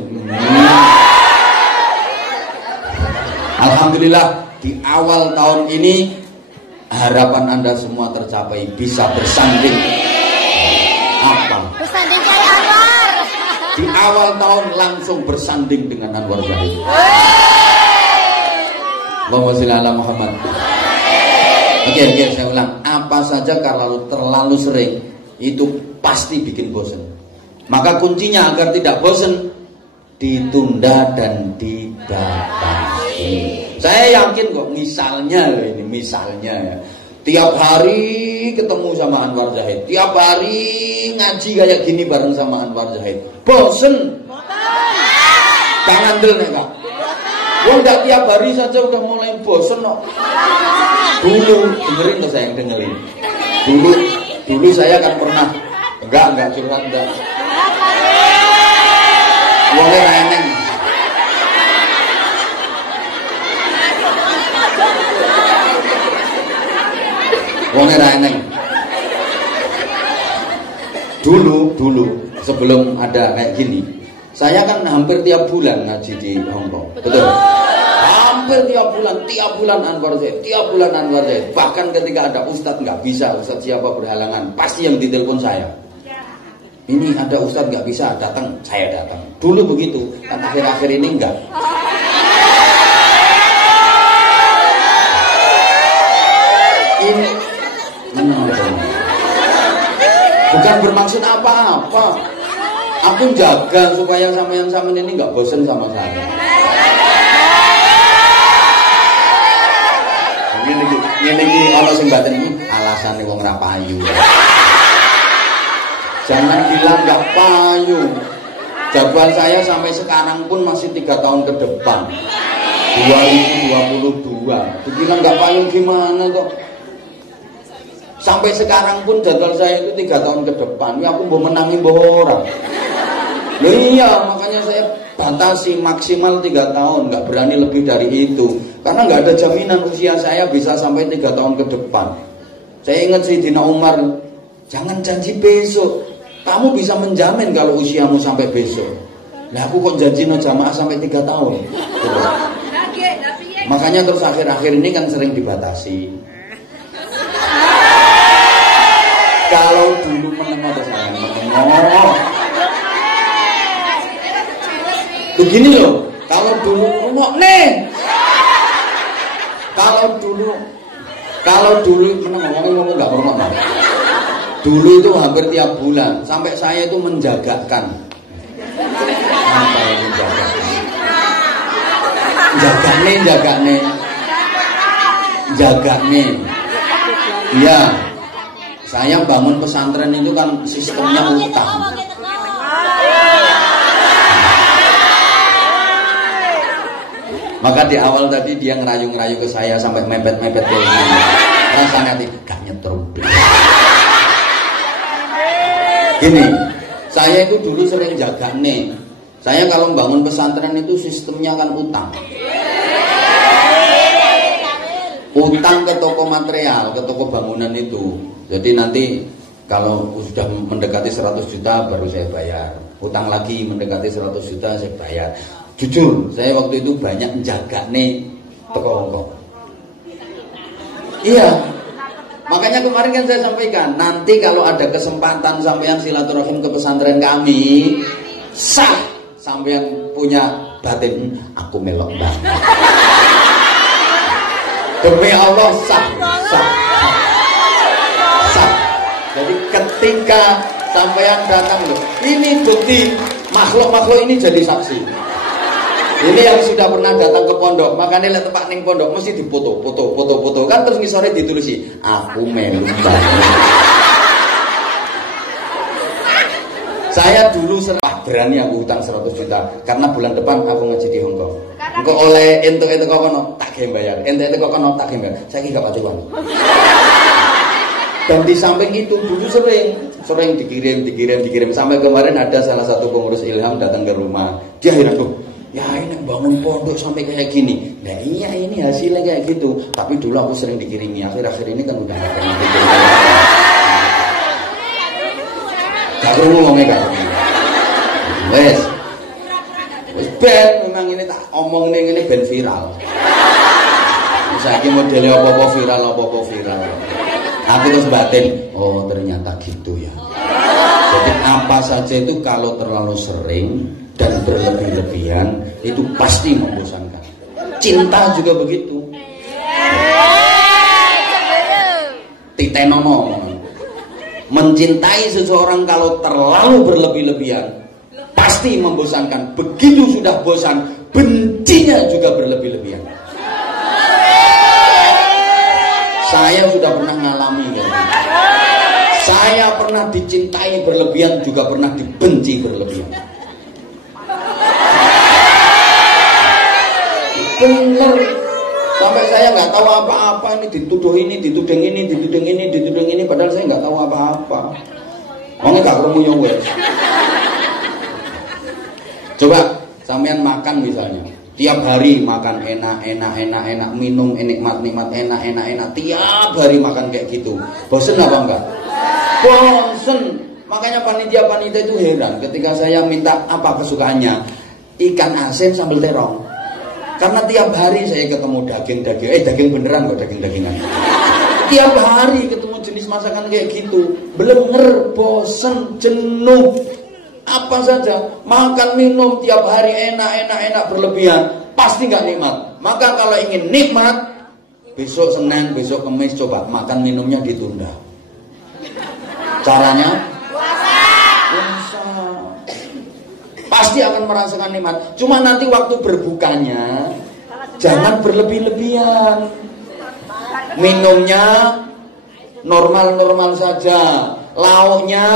Alhamdulillah di awal tahun ini harapan Anda semua tercapai, bisa bersanding. Apa? Bersanding kayak Anwar. Di awal tahun langsung bersanding dengan Anwar Zahid. Allahumma sholli ala Muhammad. Oke, saya ulang. Apa saja kalau terlalu sering itu pasti bikin bosan. Maka kuncinya agar tidak bosan, ditunda dan dibatasi. Saya yakin kok, misalnya ya, tiap hari ketemu sama Anwar Zahid, tiap hari ngaji kayak gini bareng sama Anwar Zahid, bosen? Jangan ngandel nih kak. Enggak tiap hari saja udah mulai bosen kok. Dulu dengerin tuh saya dengerin. Dulu saya kan pernah enggak curhat enggak. Wongnya reneng. Wongnya reneng. Dulu sebelum ada kayak gini, saya kan hampir tiap bulan ngaji di Hongkong. Betul? Hampir tiap bulan Anwar Zahid, Bahkan ketika ada ustadz nggak bisa, ustadz siapa berhalangan, pasti yang ditelepon saya. Ini ada ustadz nggak bisa datang, saya datang. Dulu begitu, kan akhir-akhir ini enggak. Ini bukan bermaksud apa-apa. Aku jaga supaya sama ini nggak bosen sama saya. Ini kalau sing batin ini alasan wong ra payu. Jangan bilang nggak payung. Jadwal saya sampai sekarang pun masih 3 tahun ke depan, 2022. Dibilang nggak payung gimana kok? Sampai sekarang pun jadwal saya itu 3 tahun ke depan. Ya aku mau menangi orang. Loh iya, makanya saya batasi maksimal 3 tahun, nggak berani lebih dari itu. Karena nggak ada jaminan usia saya bisa sampai 3 tahun ke depan. Saya ingat Sayyidina Umar, jangan janji besok. Kamu bisa menjamin kalau usiamu sampai besok. Nah aku kok janji no jamaah sampai 3 tahun. Gitu. Makanya terus akhir-akhir ini kan sering dibatasi. Kalau dulu menengok terus menengok. Begini loh, kalau dulu menengok nih. Kalau dulu menengok ngomong nggak menengok. Dulu itu hampir tiap bulan, sampai saya itu menjagakan. Apa yang menjagakan? Jagane. Iya. Saya bangun pesantren itu kan sistemnya utang. Maka di awal tadi dia ngerayu-ngerayu ke saya sampai mepet-mepet kayak gini. Rasanya gak nyetrum. Gini, saya itu dulu sering jaga nih. Saya kalau bangun pesantren itu sistemnya kan utang. Utang ke toko material, ke toko bangunan itu. Jadi nanti kalau sudah mendekati 100 juta baru saya bayar. Utang lagi mendekati 100 juta saya bayar. Jujur, saya waktu itu banyak jaga nih toko. Iya. Makanya kemarin kan saya sampaikan, nanti kalau ada kesempatan sampean silaturahim ke pesantren kami, sah sampean punya batin, aku melok banget. Demi Allah sah. Jadi ketika sampean datang loh, ini bukti makhluk-makhluk ini jadi saksi. Ini yang sudah pernah datang ke pondok, makanya lihat tempat ning pondok mesti dipoto kan, terus ngisore ditulisi aku melu banget. Saya dulu berani aku utang 100 juta karena bulan depan aku ngaji di Hongkong. Engko oleh ente kok kono tak ge bayar. Ente kok kono tak ge bayar. Saiki gak pati uang. Dan di samping itu dulu sering dikirim sampai kemarin ada salah satu pengurus Ilham datang ke rumah. Dia heran tuh. Ya ini bangun pondok sampai kayak gini. Nah iya ini hasilnya kayak gitu. Tapi dulu aku sering dikirimi. Akhir-akhir ini kan udah gak pernah dikirim. Gak perlu ngomongnya gak. Wes ben memang ini tak omong nih ini ben viral. Misalnya modelnya apa-apa viral. Aku terus batin, oh ternyata gitu ya. Jadi apa saja itu kalau terlalu sering dan berlebih-lebihan itu pasti membosankan. Cinta juga begitu. Titenono. Mencintai seseorang kalau terlalu berlebih-lebihan pasti membosankan. Begitu sudah bosan, bencinya juga berlebih-lebihan. Saya sudah pernah ngalami gitu. Saya pernah dicintai berlebihan, juga pernah dibenci berlebihan. Bener. Sampai saya nggak tahu apa-apa, ini dituduh ini, dituding ini, padahal saya nggak tahu apa-apa. Wong gak krungu yo wes. Coba sampean makan misalnya, tiap hari makan enak, minum nikmat, enak, tiap hari makan kayak gitu. Bosen apa enggak? Bosen. Makanya panitia itu heran ketika saya minta apa kesukaannya, ikan asin sambal terong. Karena tiap hari saya ketemu daging beneran kok, daging-dagingan. Tiap hari ketemu jenis masakan kayak gitu, belenger, bosen, jenuh. Apa saja, makan minum tiap hari enak berlebihan, pasti nggak nikmat. Maka kalau ingin nikmat, besok Senin, besok Kamis coba makan minumnya ditunda. Caranya puasa. Pasti akan merasakan nikmat. Cuma nanti waktu berbukanya jangan berlebih-lebihan. Minumnya normal saja, lauknya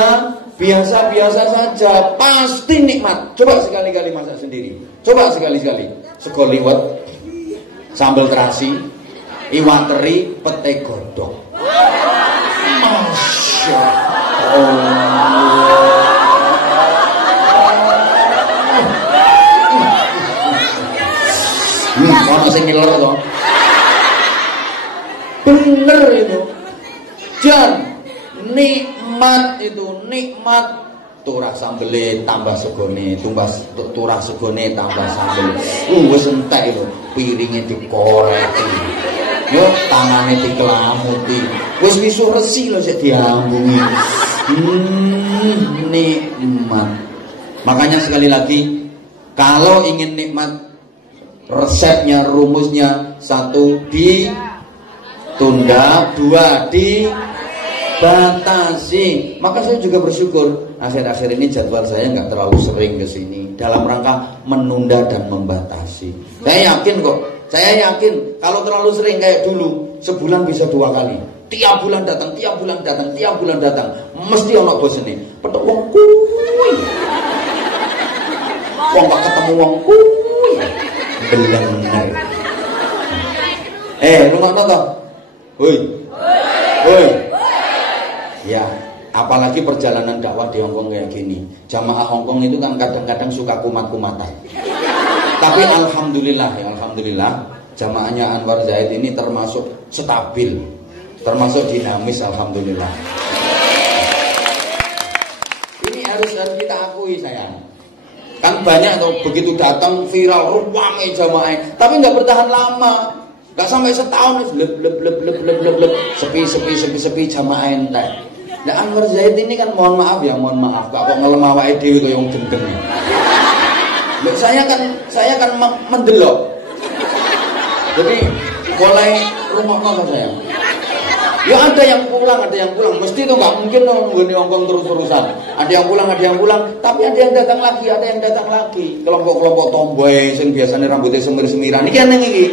biasa-biasa saja, pasti nikmat. Coba sekali-kali masak sendiri. Coba sekali-kali. Sego liwet, sambal terasi, iwak teri, pete godhog. Masya Allah. Ono sing ngiler to. Bener itu. Dan nikmat itu, nikmat. Turah sambele tambah segone, turah segone tambah sambel. Wis entek lho, piringe dikoreki. Yo tangane dikelamuti. Wis wisuh resi lho sik diambungi. Nikmat. Makanya sekali lagi, kalau ingin nikmat, resepnya, rumusnya, 1 ditunda, 2 dibatasi. Maka saya juga bersyukur akhir-akhir ini jadwal saya nggak terlalu sering ke sini dalam rangka menunda dan membatasi. Saya yakin kok, saya yakin kalau terlalu sering kayak dulu, sebulan bisa 2 kali. Tiap bulan datang, tiap bulan datang, tiap bulan datang, mesti ono bosene. Petuk wong kuwi. Wong gak ketemu wong kuwi. Bener. Lu nonton toh? Hoi. Ya, apalagi perjalanan dakwah di Hongkong kayak gini. Jamaah Hongkong itu kan kadang-kadang suka kumat-kumatan. Tapi alhamdulillah, jamaahnya Anwar Zaid ini termasuk stabil, termasuk dinamis, alhamdulillah. Ini harus kita akui, sayang. Kan banyak tuh begitu datang viral, ramai jamaah, tapi nggak bertahan lama, nggak sampai setahun, bleb, sepi jamaah entek. Nah Anwar Zaid ini kan mohon maaf, gak kok ngelemah awake dhewe kaya wong gendeng. Loh, saya kan mendelok. Jadi mulai rumah saya. Ya ada yang pulang, mesti itu nggak mungkin dong nggone Hongkong terus-terusan. Ada yang pulang, tapi ada yang datang lagi. Kelompok-kelompok tomboy sing biasanya rambutnya semir-semiran. Iki aneh iki.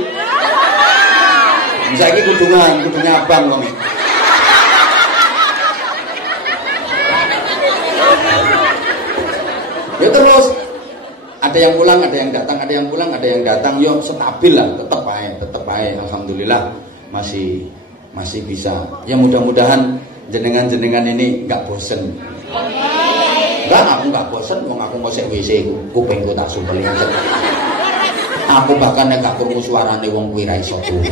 Saiki kudungan abang kok. Ya terus ada yang pulang, ada yang datang, yo stabil lah, tetep ae, alhamdulillah masih bisa. Ya mudah-mudahan jenengan ini nggak bosen. Aku nggak bosen, wong aku mau sek WC kupingku tak sumpeli. Aku bahkan nek gak krungu suarane wong kuwi ra iso turu.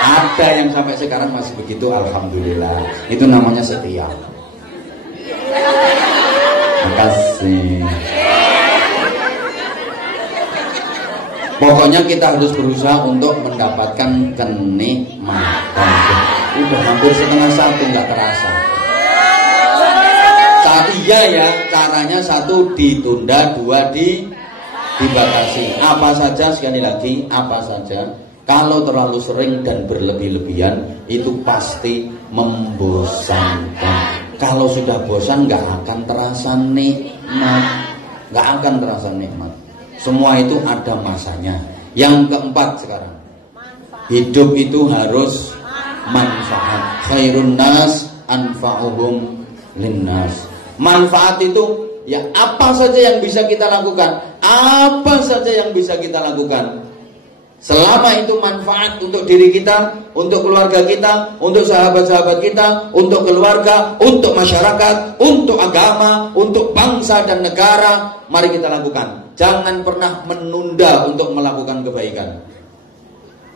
Ada yang sampai sekarang masih begitu, alhamdulillah. Itu namanya setia. Makasih. Pokoknya kita harus berusaha untuk mendapatkan kenikmatan. Udah hampir 12:30 nggak terasa. Iya ya, caranya 1 ditunda, 2 dibatasi. Apa saja, sekali lagi, apa saja. Kalau terlalu sering dan berlebih-lebihan, itu pasti membosankan. Kalau sudah bosan nggak akan terasa nikmat, Semua itu ada masanya. Yang keempat sekarang, hidup itu harus manfaat. Khairun nas anfa'uhum linnas. Manfaat itu ya apa saja yang bisa kita lakukan, selama itu manfaat untuk diri kita, untuk keluarga kita, untuk sahabat-sahabat kita, untuk keluarga, untuk masyarakat, untuk agama, untuk bangsa dan negara, mari kita lakukan. Jangan pernah menunda untuk melakukan kebaikan.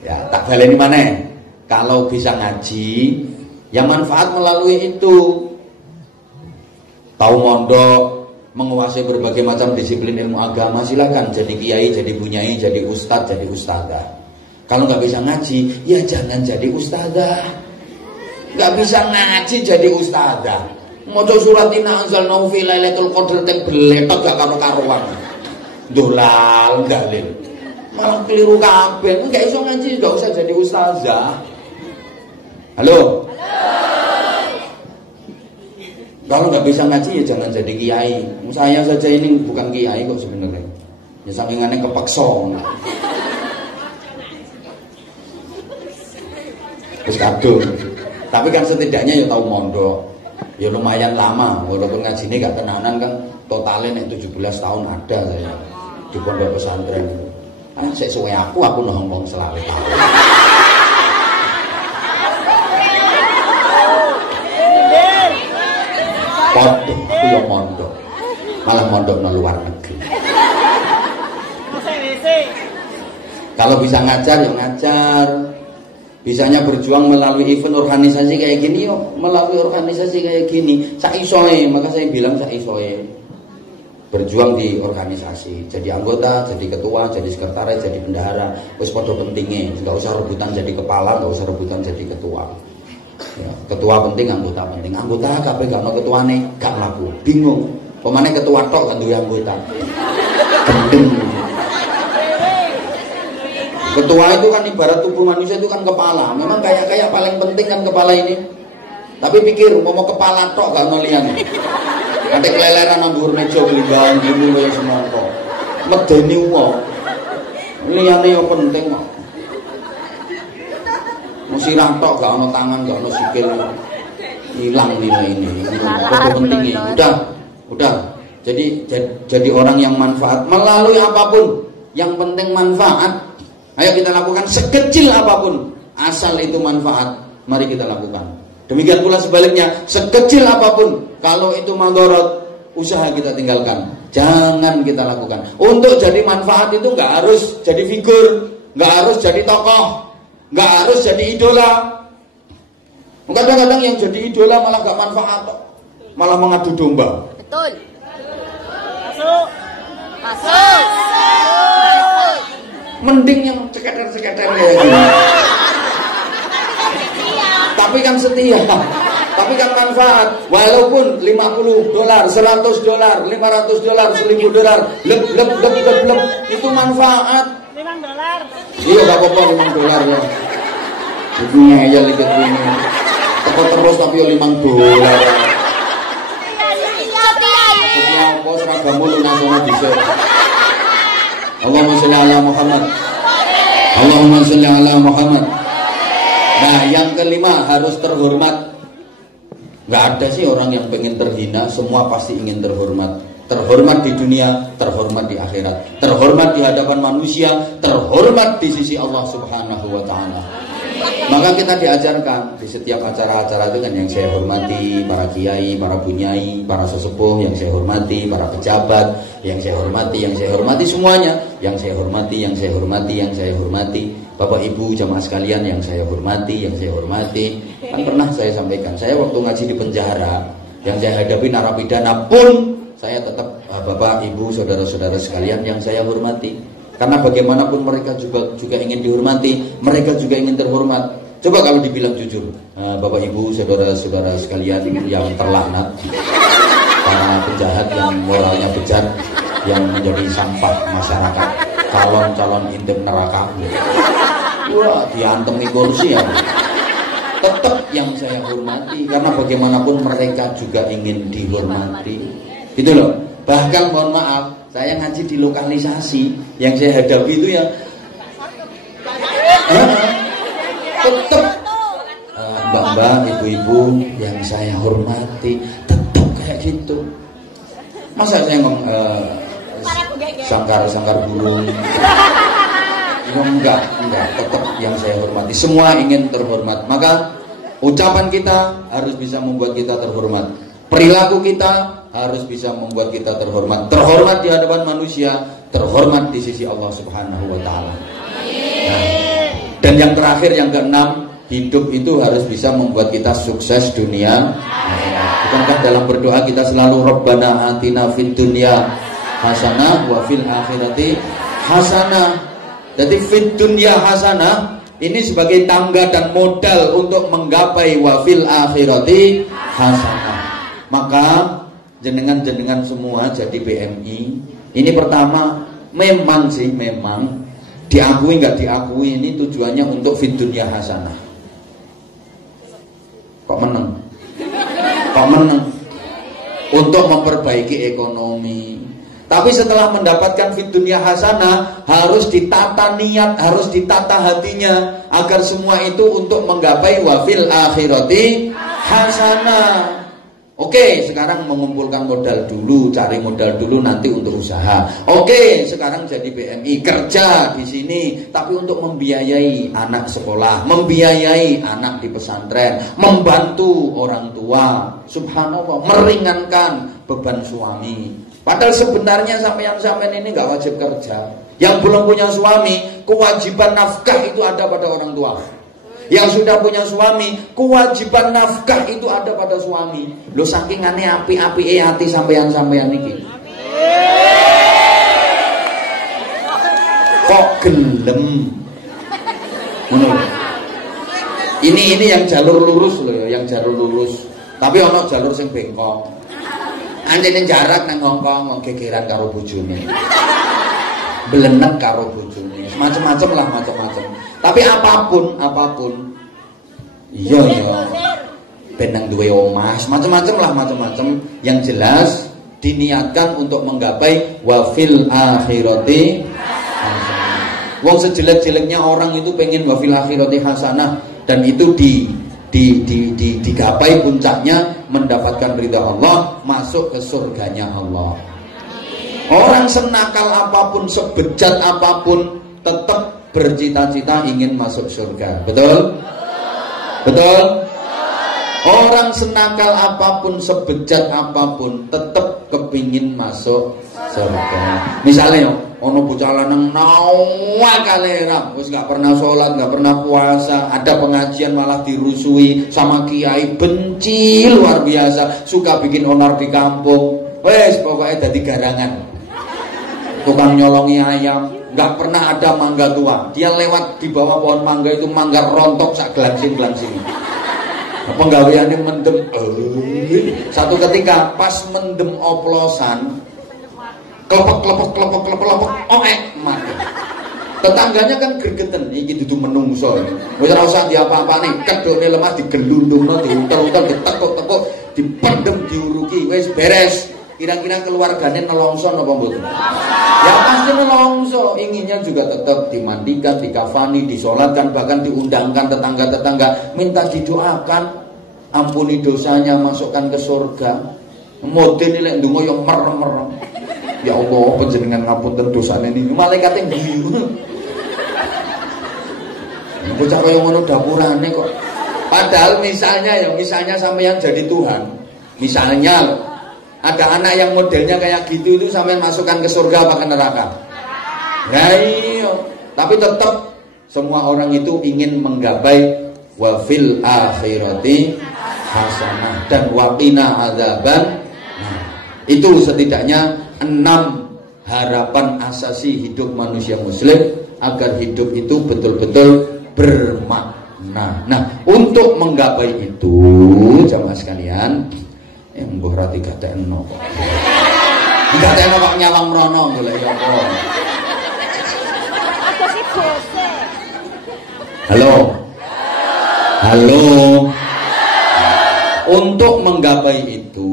Ya, tak baleni maneh. Kalau bisa ngaji, yang manfaat melalui itu. Tahu mondok, menguasai berbagai macam disiplin ilmu agama, silakan jadi kiai, jadi bunyai, jadi ustadz, jadi ustadzah. Kalau nggak bisa ngaji, ya jangan jadi ustadzah. Nggak bisa ngaji jadi ustadzah. Maca surat Inna anzalnahu fi lailatul qadr teng beletot gak karo-karuan. Dolal dalil. Malah keliru kabeh. Nggak iso ngaji, nggak usah jadi ustadzah. Halo. Kalau nggak bisa ngaji ya jangan jadi kiai. Saya saja ini bukan kiai kok sebenarnya. Ya sampingannya kepeksa. Terus kadung. Tapi kan setidaknya ya tahu mondok. Ya lumayan lama, walaupun ngajine gak tenanan kan totalnya nek 17 tahun ada saya di pondok pesantren. Sik suwe aku ngomong selawe tahun. Pondok aku yo mondok. Malah mondok nang luar negeri. Kalau bisa ngajar ya ngajar. Bisanya berjuang melalui event organisasi kayak gini yo, melalui organisasi kayak gini. Saisoe, maka saya bilang saisoe. Berjuang di organisasi, jadi anggota, jadi ketua, jadi sekretaris, jadi bendahara, wis padha pentingnya, nggak usah rebutan jadi kepala, nggak usah rebutan jadi ketua. Ya, ketua penting, anggota penting. Anggota kabeh gak ono ketuane, gak laku, bingung. Pemane ketua tok kan duwe anggota. Penting. Ketua itu kan ibarat tubuh manusia itu kan kepala. Memang kayak paling penting kan kepala ini. Tapi pikir mau kepala tok gak ono liyane. Nanti keleleran nang dhuwur meja gelembang gini kaya semangka. Medeni wong. Liyane yo penting kok. Musirah tok gak ono tangan, gak ono sikil. Hilang nilai ini. Itu pentingnya. Udah. Jadi orang yang manfaat melalui apapun. Yang penting manfaat. Ayo kita lakukan sekecil apapun, asal itu manfaat, mari kita lakukan. Demikian pula sebaliknya, sekecil apapun, kalau itu mandorot, usaha kita tinggalkan, jangan kita lakukan. Untuk jadi manfaat itu nggak harus jadi figur, nggak harus jadi tokoh, nggak harus jadi idola. Kadang-kadang yang jadi idola malah nggak manfaat, malah mengadu domba. Betul. Masuk. Mending yang ceketer-ceketer kayak gini. Tapi kan setia. Tapi kan manfaat. Walaupun $50, $100, $500, $1.000, lep itu manfaat. $5. Iya gak apa-apa $5 ya. Itu ngeyel ikut ini. Terus tapi $5. Setia apa seragamu lunasana bisa. Allahumma sholli ala Muhammad. Allahumma sholli ala Muhammad. Nah, yang kelima harus terhormat. Gak ada sih orang yang pengen terhina, semua pasti ingin terhormat. Terhormat di dunia, terhormat di akhirat, terhormat di hadapan manusia, terhormat di sisi Allah Subhanahu wa taala. Maka kita diajarkan di setiap acara-acara itu kan yang saya hormati, para kiai, para bunyai, para sesepuh yang saya hormati, para pejabat yang saya hormati semuanya, yang saya hormati, Bapak Ibu jamaah sekalian yang saya hormati. Kan pernah saya sampaikan, saya waktu ngaji di penjara, yang saya hadapi narapidana pun saya tetap Bapak Ibu saudara-saudara sekalian yang saya hormati. Karena bagaimanapun mereka juga ingin dihormati, mereka juga ingin terhormat. Coba kalau dibilang jujur, Bapak Ibu, saudara-saudara sekalian yang terlaknat, para penjahat yang moralnya bejat, yang menjadi sampah masyarakat, calon-calon intip neraka, wah diantemi kursi ya. Tetap yang saya hormati, karena bagaimanapun mereka juga ingin dihormati. Itu loh. Bahkan mohon maaf, saya ngaji di lokalisasi, yang saya hadapi itu yang tetap mbak-mbak, ibu-ibu yang saya hormati, tetap kayak gitu. Masa saya ngomong sangkar burung? Enggak, tetap yang saya hormati. Semua ingin terhormat. Maka ucapan kita harus bisa membuat kita terhormat. Perilaku kita harus bisa membuat kita terhormat. Terhormat di hadapan manusia, terhormat di sisi Allah Subhanahu wa taala. Nah, dan yang terakhir, yang keenam, hidup itu harus bisa membuat kita sukses dunia. Bukankah dalam berdoa kita selalu Rabbana atina fid dunya hasanah wa fil akhirati hasanah. Jadi fid dunya hasanah ini sebagai tangga dan modal untuk menggapai wa fil akhirati hasanah. Maka jenengan semua jadi PMI ini pertama memang diakui nggak diakui ini tujuannya untuk fid dunya hasanah. Kok menang untuk memperbaiki ekonomi. Tapi setelah mendapatkan fid dunya hasanah, harus ditata niat, harus ditata hatinya agar semua itu untuk menggapai wa fil akhirati hasanah. Oke, sekarang mengumpulkan modal dulu, cari modal dulu nanti untuk usaha. Oke, sekarang jadi PMI, kerja di sini, tapi untuk membiayai anak sekolah, membiayai anak di pesantren, membantu orang tua, subhanallah, meringankan beban suami. Padahal sebenarnya sampean-sampean ini nggak wajib kerja. Yang belum punya suami, kewajiban nafkah itu ada pada orang tua. Yang sudah punya suami, kewajiban nafkah itu ada pada suami. Lho saking aneh api-api hati sampean-sampean iki. Kok gelem? Ini yang jalur lurus loh ya, yang jalur lurus. Tapi ono jalur sing bengkok. Anjene jarak nang Hongkong gegeran karo bojone. Belenek karo bojone. Macem-macem lah, macem-macem. Tapi apapun, iya, benang duwe omah, macam-macam lah, macam-macam. Yang jelas diniatkan untuk menggapai wafil akhirati hasanah. Wong sejelek-jeleknya orang itu pengen wafil akhirati hasanah, dan itu digapai puncaknya mendapatkan ridha Allah, masuk ke surganya Allah. Orang senakal apapun, sebejat apapun, tetap bercita-cita ingin masuk surga. Betul? Betul? Orang senakal apapun, sebejat apapun, tetap kepingin masuk surga. Misalnya, ono bocah lanang nawakaleram, wis gak pernah sholat, gak pernah puasa, ada pengajian malah dirusui sama kiai, benci luar biasa, suka bikin onar di kampung, wes pokoknya jadi garangan, tukang nyolongi ayam. Gak pernah ada mangga tua. Dia lewat di bawah pohon mangga itu, mangga rontok sak glansing-glansing. Penggaweannya mendem. Satu ketika pas mendem oplosan, kelepek, mati. Tetangganya kan gregeten, iki dudu menungso. Wis ora usah diapa-apane, kedone lemah digelundungno, diutel-utel, ditekuk-tekuk, dipendem, diuruki, wis beres. Kira-kira keluarganya nelongso apa mboten? Ya pasti nelongso. Inginnya juga tetap dimandikan, dikafani, disolatkan, bahkan diundangkan tetangga-tetangga, minta didoakan, ampuni dosanya, masukkan ke surga. Model nilai ndonga yang merem-merem. Ya Allah, panjenengan ngapunten dosane niki. Malaikate guyu. Bocah kaya ngono dapurane kok. Padahal misalnya sampeyan jadi Tuhan. Misalnya ada anak yang modelnya kayak gitu, itu sampean masukkan ke surga apa ke neraka? Ya iya. Tapi tetap semua orang itu ingin menggapai wafil akhirati hasanah dan waqina adzaban. Nah, itu setidaknya 6 harapan asasi hidup manusia muslim agar hidup itu betul-betul bermakna. Nah, untuk menggapai itu jamaah sekalian, mbah ra digatekno kok. Digatekno kok nyawang mrono golek apa. Halo. Halo. Untuk menggapai itu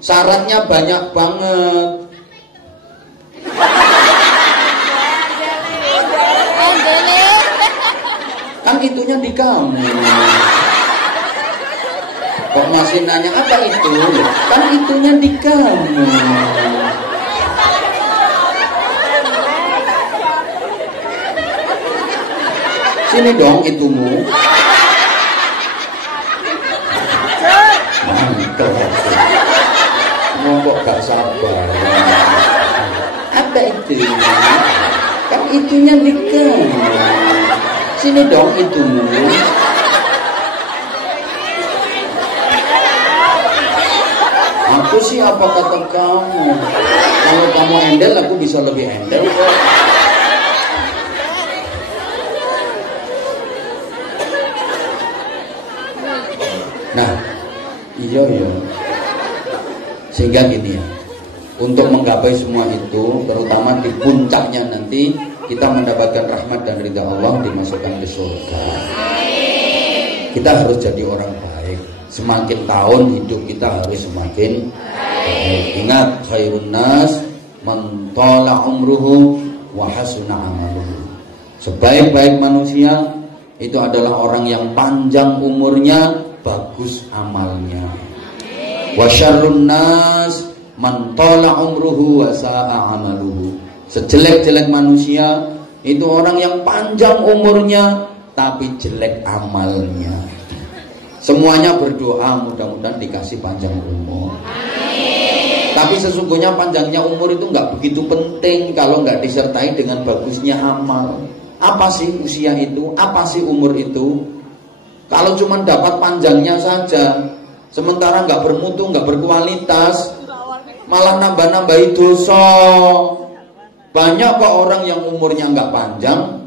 syaratnya banyak banget. Kan itunya di kamu. Kok masih nanya apa itu? Kan itunya di kamu. Sini dong itumu. Mantap. Ngomong gak sabar. Apa itu? Kan itunya di kamu. Sini dong itumu. Aku sih apa kata kamu? Kalau kamu handle, aku bisa lebih handle kok. Nah, iya. Sehingga gini ya, untuk menggapai semua itu, terutama di puncaknya nanti kita mendapatkan rahmat dan ridha Allah, dimasukkan ke surga. Kita harus jadi orang baik. Semakin tahun hidup kita harus semakin baik. Ingat, khairun nas man tala umruhu wa hasuna amaluhu. Sebaik-baik manusia itu adalah orang yang panjang umurnya, bagus amalnya. Wa syarrun nas man tala umruhu wa sa'a amaluhu. Sejelek-jelek manusia itu orang yang panjang umurnya tapi jelek amalnya. Semuanya berdoa mudah-mudahan dikasih panjang umur. Tapi sesungguhnya panjangnya umur itu nggak begitu penting kalau nggak disertai dengan bagusnya amal. Apa sih usia itu? Apa sih umur itu? Kalau cuma dapat panjangnya saja, sementara nggak bermutu, nggak berkualitas, malah nambah-nambahi dosa. Banyak kok orang yang umurnya nggak panjang,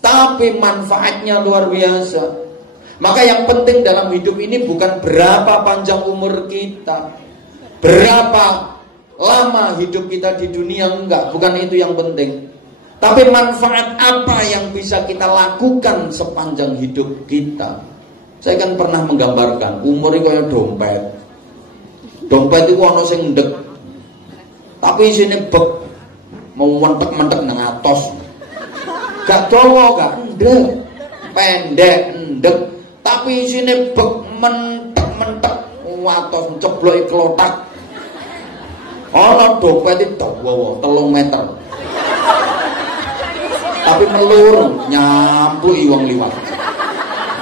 tapi manfaatnya luar biasa. Maka yang penting dalam hidup ini bukan berapa panjang umur kita, berapa lama hidup kita di dunia, enggak, bukan itu yang penting. Tapi manfaat apa yang bisa kita lakukan sepanjang hidup kita. Saya kan pernah menggambarkan umur itu kayak dompet. Dompet itu ono sing ndek, tapi isine bek, mau mentek-mentek nang atos. Gak dawa, gak ndek, pendek ndek, tapi isine bek mentek-mentek atos cebloki klotak. Ono dompet itu dawa 3 meter. Tapi melur nyampuki wong liwat.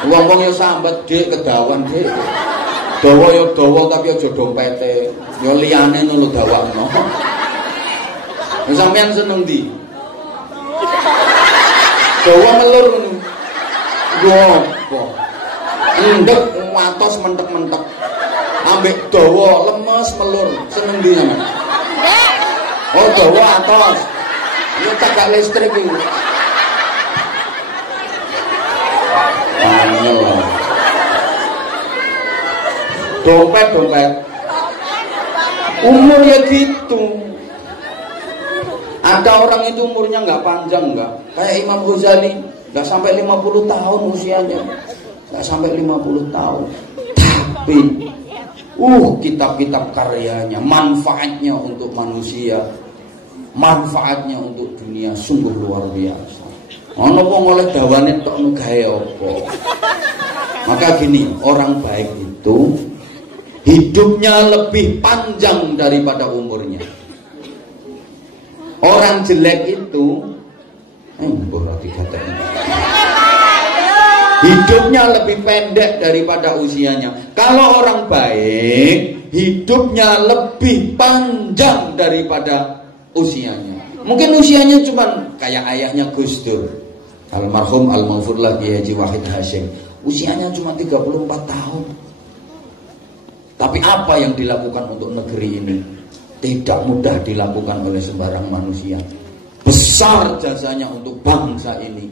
Wong-wong yo sambat, Dik, kedawan, Dik. Dawa yo dawa tapi aja dompete. Yo liyane ngono dawakno. Sampeyan seneng ndi? Dawa melur ngono. Yo apa? Ndek watos mentek-mentek. Ambek dawa lemes melur. Seneng ndi sampeyan? Oh, dawa atos. Yo cagak listrik iki. Dompet umur ya gitu. Ada orang itu umurnya nggak panjang, nggak kayak Imam Ghazali, nggak sampai 50 tahun usianya, nggak sampai 50 tahun. Tapi kitab-kitab karyanya, manfaatnya untuk manusia, manfaatnya untuk dunia sungguh luar biasa. Ono wong oleh dawane tok gawe apa. Maka gini, orang baik itu hidupnya lebih panjang daripada umurnya. Orang jelek itu hidupnya lebih pendek daripada usianya. Kalau orang baik, hidupnya lebih panjang daripada usianya. Mungkin usianya cuma kayak ayahnya Gus Dur, almarhum al-maghfurlah Kiai Haji Wahid Hasyim. Usianya cuma 34 tahun. Tapi apa yang dilakukan untuk negeri ini tidak mudah dilakukan oleh sembarang manusia. Besar jasanya untuk bangsa ini,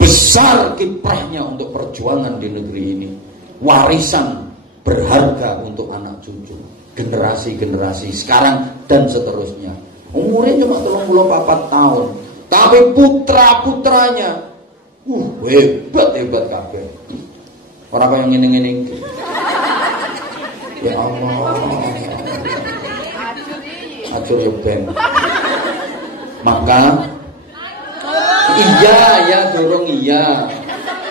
besar kiprahnya untuk perjuangan di negeri ini. Warisan berharga untuk anak cucu, generasi-generasi sekarang dan seterusnya. Umurnya cuma 34 tahun, tapi putra-putranya hebat kabeh. Orang kaya ngene-ngene. Ya Allah. Acur yo ben. Maka iya dorong iya.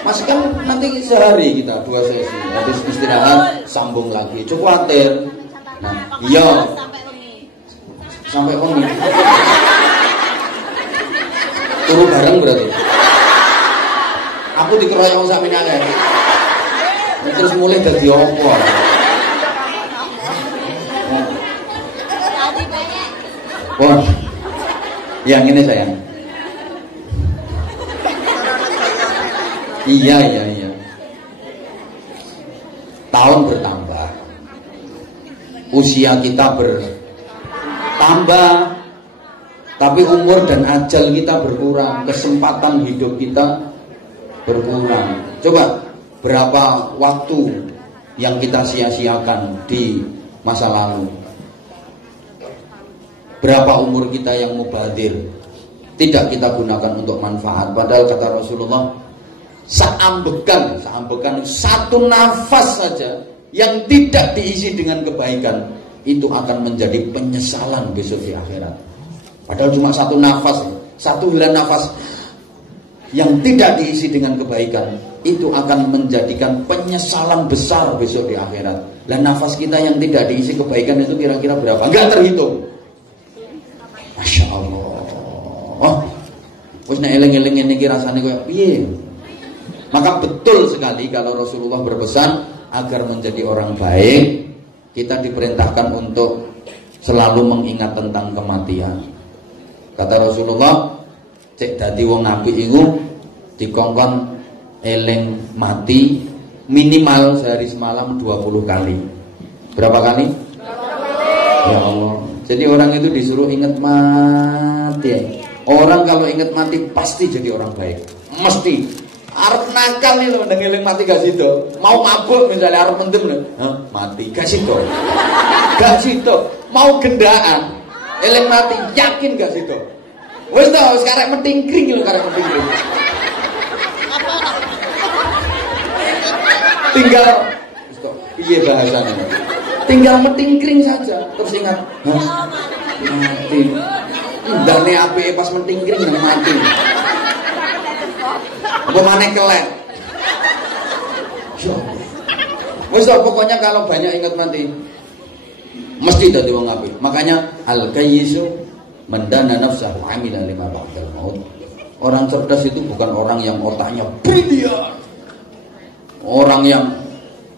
Mas kan nanti sehari kita 2 sesi. Habis istirahat sambung lagi. Cukup khawatir. Nah, iya. Sampai wengi. Turu bareng berarti. Aku dikeroyok sak minake. Terus mulai dadi opo? Wah. Yang ini sayang. Iya. Tahun bertambah. Usia kita bertambah. Tapi umur dan ajal kita berkurang, kesempatan hidup kita berkurang. Coba berapa waktu yang kita sia-siakan di masa lalu? Berapa umur kita yang mubadir tidak kita gunakan untuk manfaat? Padahal kata Rasulullah, seambekan satu nafas saja yang tidak diisi dengan kebaikan itu akan menjadi penyesalan besok di akhirat. Padahal cuma satu nafas, satu helai nafas yang tidak diisi dengan kebaikan itu akan menjadikan penyesalan besar besok di akhirat. Dan nafas kita yang tidak diisi kebaikan itu kira-kira berapa? Enggak terhitung. Masya Allah. Oh, wis nek eling-eling ngene iki rasane koyo piye? Maka betul sekali kalau Rasulullah berpesan agar menjadi orang baik, kita diperintahkan untuk selalu mengingat tentang kematian. Kata Rasulullah, cek dadi wong apik iku dikongkon eling mati minimal sehari semalam 20 kali. Berapa kali? 20 kali. Ya Allah. Jadi orang itu disuruh ingat mati. Orang kalau ingat mati pasti jadi orang baik. Mesti. Arep nakal nih loh, ngeling mati gak sido. Mau mabuk misalnya arep mendem, mati gak sido. Gak sido. Mau gendaan, eling mati yakin gak sido. Wes tau sekarang metingkring lho, karek metingkring. Tinggal, iya bahasanya. Tinggal metingkring saja, terus ingat, mati. Ndane apike pas metingkring nang mati. Apa maneh kelek. Wes pokoknya kalau banyak ingat mati mesti dadi wong apik. Makanya al-kayyisu mandana nafsahu amila lima ba'dal maut. Orang cerdas itu bukan orang yang otaknya brilian. Orang yang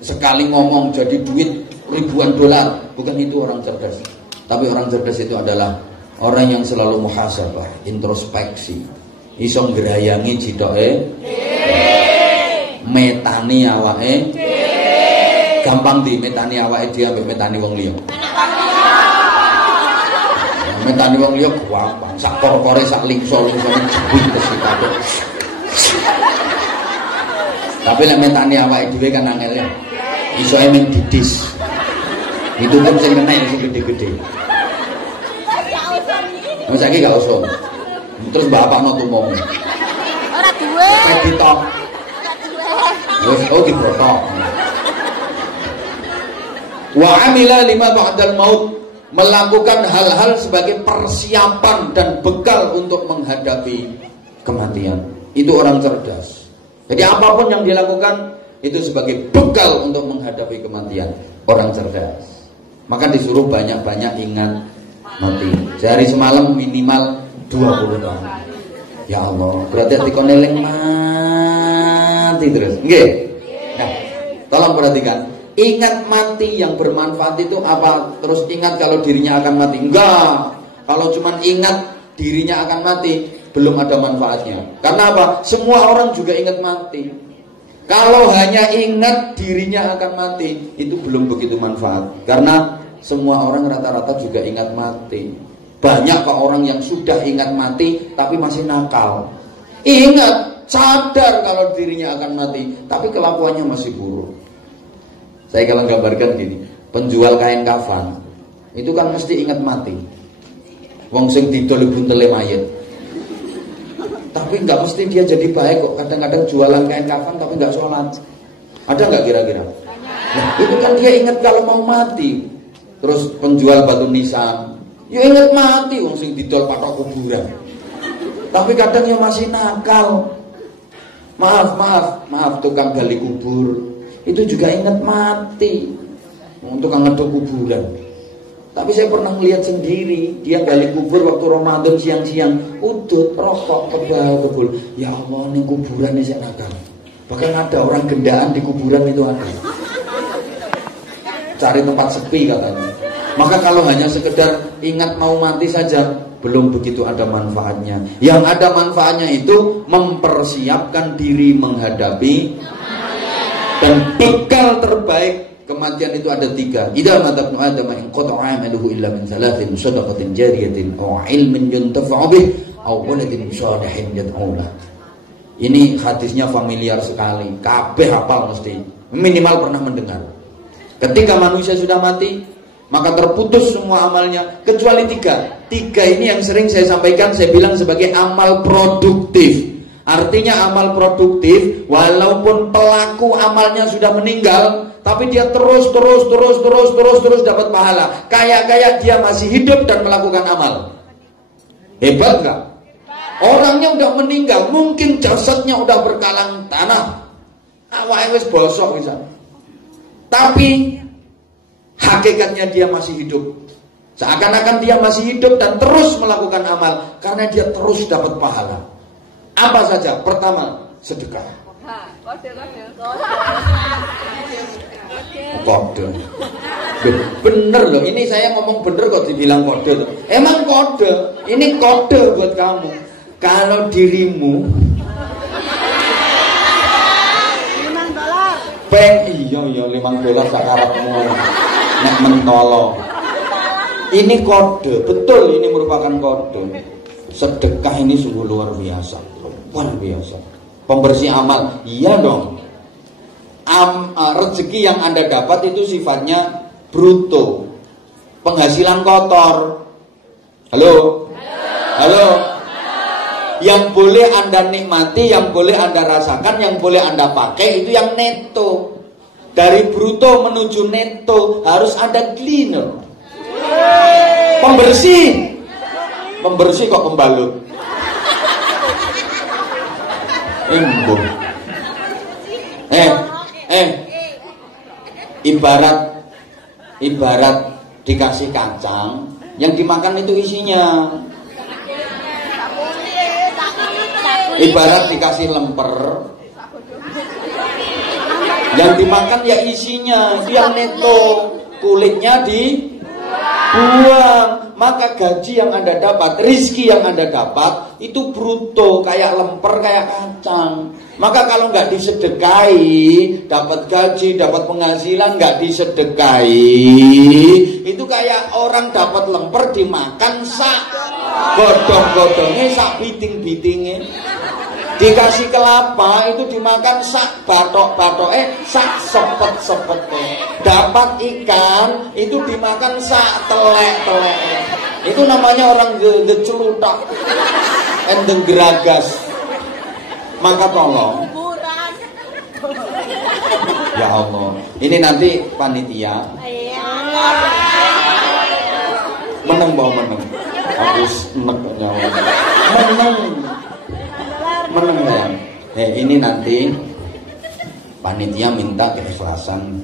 sekali ngomong jadi duit ribuan dolar, bukan itu orang cerdas. Tapi orang cerdas itu adalah orang yang selalu muhasabah, introspeksi. Iso ngrayangi jitoke, metani awake, gampang di metani awake dia ambek metani wong liya. Metani wong liya gampang, sak kor-kore sak lingso-lingsone jebul kesikate. Tapi lek metani awake dhewe kan angel ya. Iso emeng didis. Itu pun sing kena sing gede-gede. Wis saiki gak usah. Terus bapak no tumong. Ora duwe. Ditok. Wis diprotok. Wa amila lima ba'dal maut, melakukan hal-hal sebagai persiapan dan bekal untuk menghadapi kematian. Itu orang cerdas. Jadi apapun yang dilakukan itu sebagai bekal untuk menghadapi kematian. Orang cerdas. Maka disuruh banyak-banyak ingat mati. Sehari semalam minimal 20 tahun. Ya Allah, berarti hati kau neleng mati terus. Nggih. Nah, tolong perhatikan. Ingat mati yang bermanfaat itu apa? Terus ingat kalau dirinya akan mati? Enggak. Kalau cuma ingat dirinya akan mati, belum ada manfaatnya. Karena apa? Semua orang juga ingat mati. Kalau hanya ingat dirinya akan mati, itu belum begitu manfaat. Karena semua orang rata-rata juga ingat mati. Banyak kok orang yang sudah ingat mati tapi masih nakal. Ingat, sadar kalau dirinya akan mati, tapi kelakuannya masih buruk. Saya kalau gambarkan gini, penjual kain kafan itu kan mesti ingat mati. Wong sing didol buntele mayit. Tapi nggak mesti dia jadi baik kok. Kadang-kadang jualan kain kafan tapi nggak sholat. Ada nggak kira-kira? Nah, itu kan dia ingat kalau mau mati. Terus penjual batu nisan, ya ingat mati, wong sing didol patok kuburan. Tapi kadang ya masih nakal. Maaf tukang gali kubur itu juga ingat mati. Tukang ngedok kuburan. Tapi saya pernah melihat sendiri, dia gali kubur waktu Ramadan siang-siang, udut, rokok, kebal. Ya Allah, ini kuburan ini saya nakal. Bahkan ada orang gendaan di kuburan itu ada. Cari tempat sepi katanya. Maka kalau hanya sekedar ingat mau mati saja, belum begitu ada manfaatnya. Yang ada manfaatnya itu mempersiapkan diri menghadapi, dan bekal terbaik kematian itu ada 3. Idza mata ibnu adam in qata'a amaluhu illa min 3, shadaqatin jariyatin aw ilmin yuntafa'u bih aw waladin shalihin yad'u lah. Ini hadisnya familiar sekali. Kabeh hafal mesti. Minimal pernah mendengar. Ketika manusia sudah mati, maka terputus semua amalnya kecuali 3. 3 ini yang sering saya sampaikan, saya bilang sebagai amal produktif. Artinya amal produktif, walaupun pelaku amalnya sudah meninggal, tapi dia terus dapat pahala. Kayak dia masih hidup dan melakukan amal. Hebat nggak? Orangnya udah meninggal, mungkin jasadnya udah berkalang tanah, awake wis bosok bisa. Tapi hakikatnya dia masih hidup. Seakan-akan dia masih hidup dan terus melakukan amal karena dia terus dapat pahala. Apa saja? Pertama, sedekah. Kode. Bener loh, ini saya ngomong bener kok dibilang kode. Emang kode, ini kode buat kamu. Kalau dirimu iya $5 sakarepmu nek mentolo. Ini kode, betul ini merupakan kode. Sedekah ini sungguh luar biasa. Luar biasa. Pembersih amal, iya dong. Rezeki yang Anda dapat itu sifatnya bruto. Penghasilan kotor. Halo? Halo? Yang boleh Anda nikmati, yang boleh Anda rasakan, yang boleh Anda pakai itu yang neto. Dari bruto menuju neto harus ada cleaner. Pembersih. Pembersih kok pembalut. Embung. Ibarat dikasih kacang, yang dimakan itu isinya. Ibarat dikasih lemper, yang dimakan ya isinya, itu yang neto, kulitnya dibuang. Maka gaji yang Anda dapat, rizki yang Anda dapat itu bruto, kayak lemper, kayak kacang. Maka kalau nggak disedekahi, dapat gaji, dapat penghasilan, nggak disedekahi, itu kayak orang dapat lemper dimakan sak godong-godongnya, sak biting-bitingnya. Dikasih kelapa itu dimakan sak batok-batoknya, sak sepet-sepetnya. Dapat ikan itu dimakan sak telek-teleknya. Itu namanya orang gecelutak endeng geragas. Maka tolong, ya Allah, ini nanti panitia meneng bawa meneng, harus nyawa meneng ya. Ini nanti panitia minta keikhlasan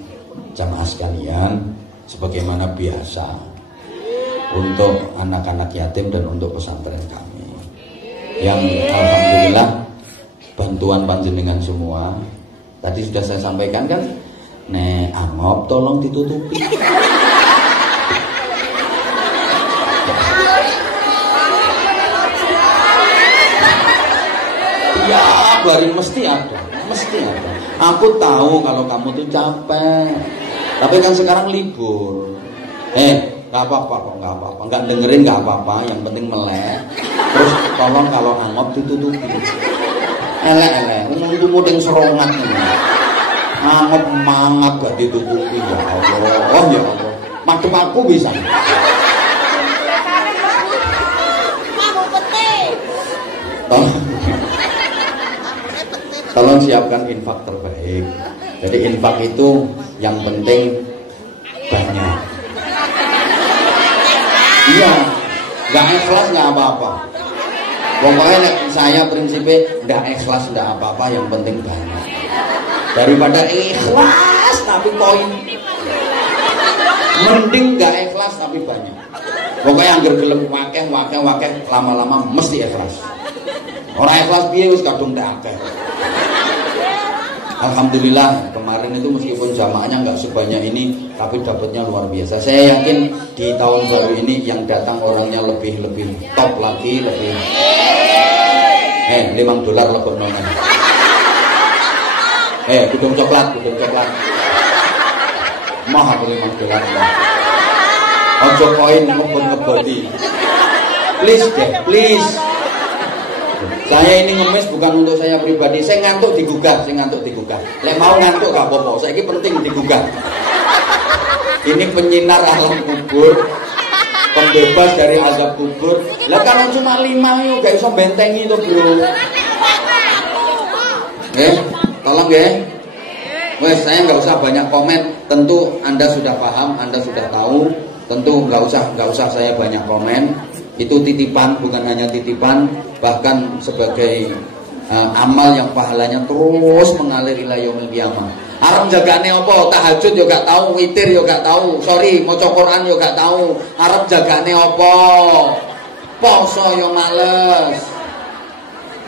jamaah sekalian sebagaimana biasa untuk anak-anak yatim dan untuk pesantren kami yang alhamdulillah bantuan panjenengan semua. Tadi sudah saya sampaikan kan, nek angop tolong ditutupi. Ya, baru mesti ada. Aku tahu kalau kamu tuh capek, tapi kan sekarang libur. Gak apa-apa kok, gak apa-apa. Gak dengerin gak apa-apa, yang penting melek. Terus tolong kalau angop ditutupi. Elek-elek, ngomong yang serongat ini. Angop mangap gak ditutupi, ya Allah, ya Allah. Madem aku bisa. Tolong siapkan infak terbaik. Jadi infak itu yang penting banyak. Iya, gak ikhlas gak apa-apa. Pokoknya saya prinsipnya gak ikhlas gak apa-apa, yang penting banyak. Daripada ikhlas tapi koin, mending gak ikhlas tapi banyak. Pokoknya anggar gelem wakeh lama-lama mesti ikhlas. Orang ikhlas piye wis kadung tak akeh. Alhamdulillah kemarin itu meskipun jamaahnya nggak sebanyak ini, tapi dapatnya luar biasa. Saya yakin di tahun baru ini yang datang orangnya lebih top lagi, lebih. $5 lebih nona. Gudung coklat. Mah aku $5. Ojo koin ngebodi. Please deh, please. Saya ini ngemis bukan untuk saya pribadi. Saya ngantuk digugah. Lek mau ngantuk gak apa-apa. Saya ini penting digugah. Ini penyinar alam kubur, pembebas dari azab kubur. Lah kalau cuma 5 yuk gak bisa bentengi itu bro. Tolong ya. Wes saya nggak usah banyak komen. Tentu Anda sudah paham, Anda sudah tahu. Tentu nggak usah saya banyak komen. Itu titipan, bukan hanya titipan, bahkan sebagai amal yang pahalanya terus mengalir ila yaumil qiyamah. Arep jagane apa? Tahajud yo gak tahu, witir yo gak tahu, sorry maca Quran yo gak tahu. Arep jagane apa? Poso yo males.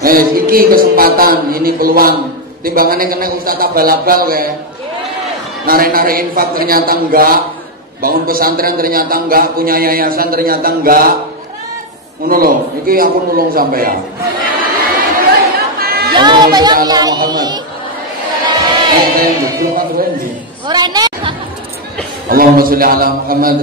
Iki kesempatan, ini peluang. Timbangannya kena Ustaz abal-abal kayak narik-narik infak ternyata enggak, bangun pesantren ternyata enggak, punya yayasan ternyata enggak. Ngono lho, iki aku nulung sampean. Ya, bayang ya. Allahumma sholli ala Muhammad.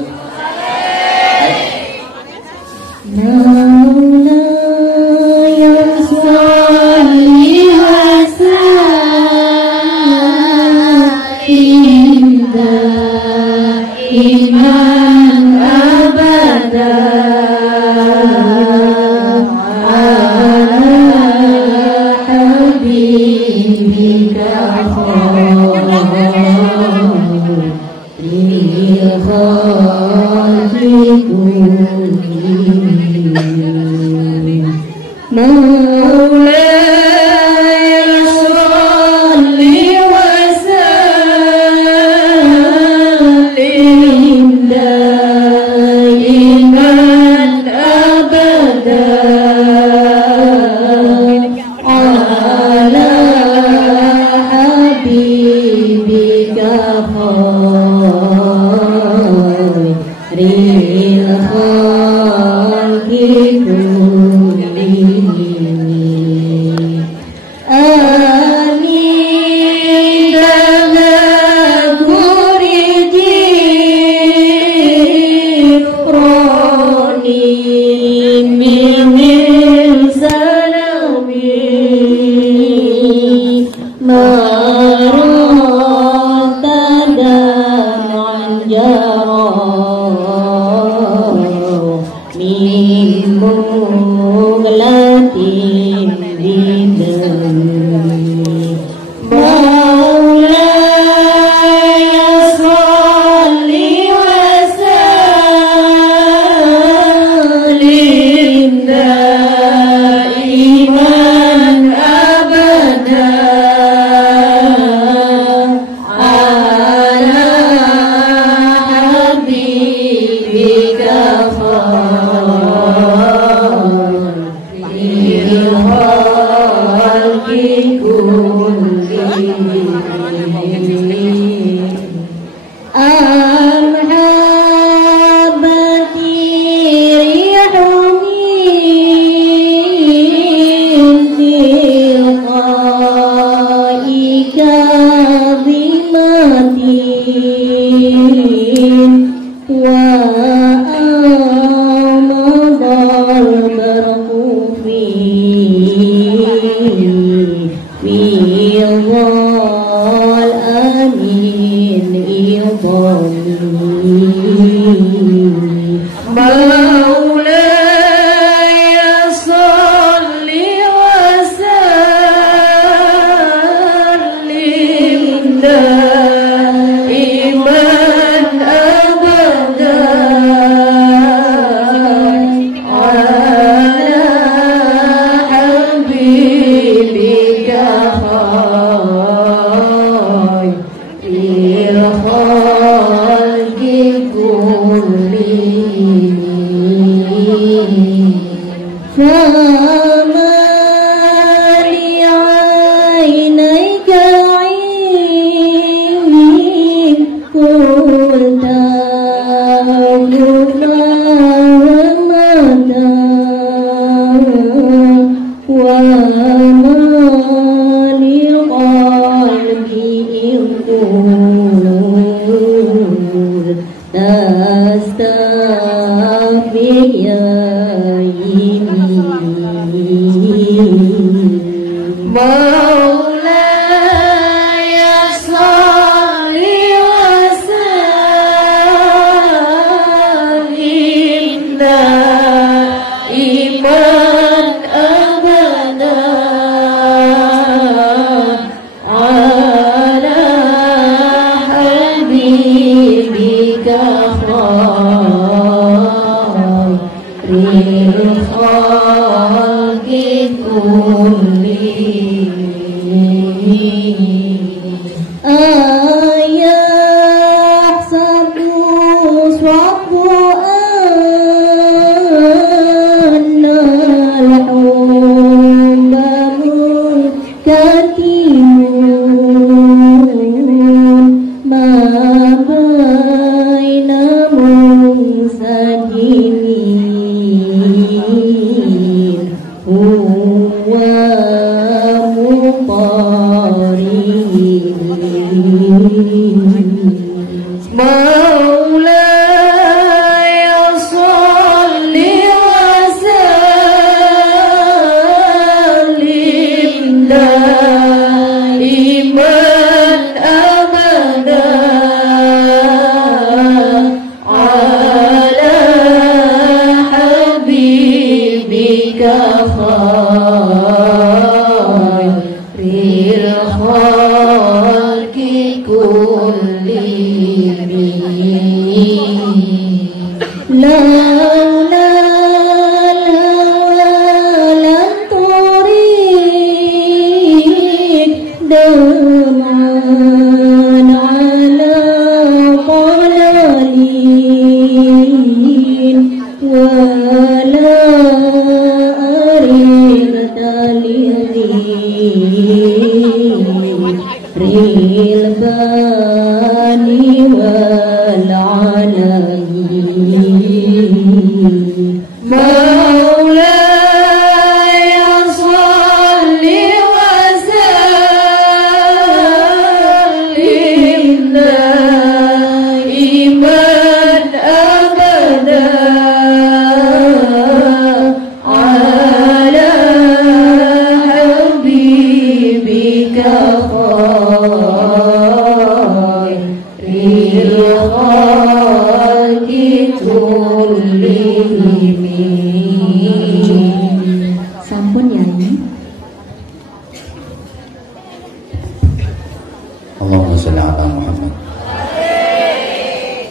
Allahumma sholli ala Muhammad.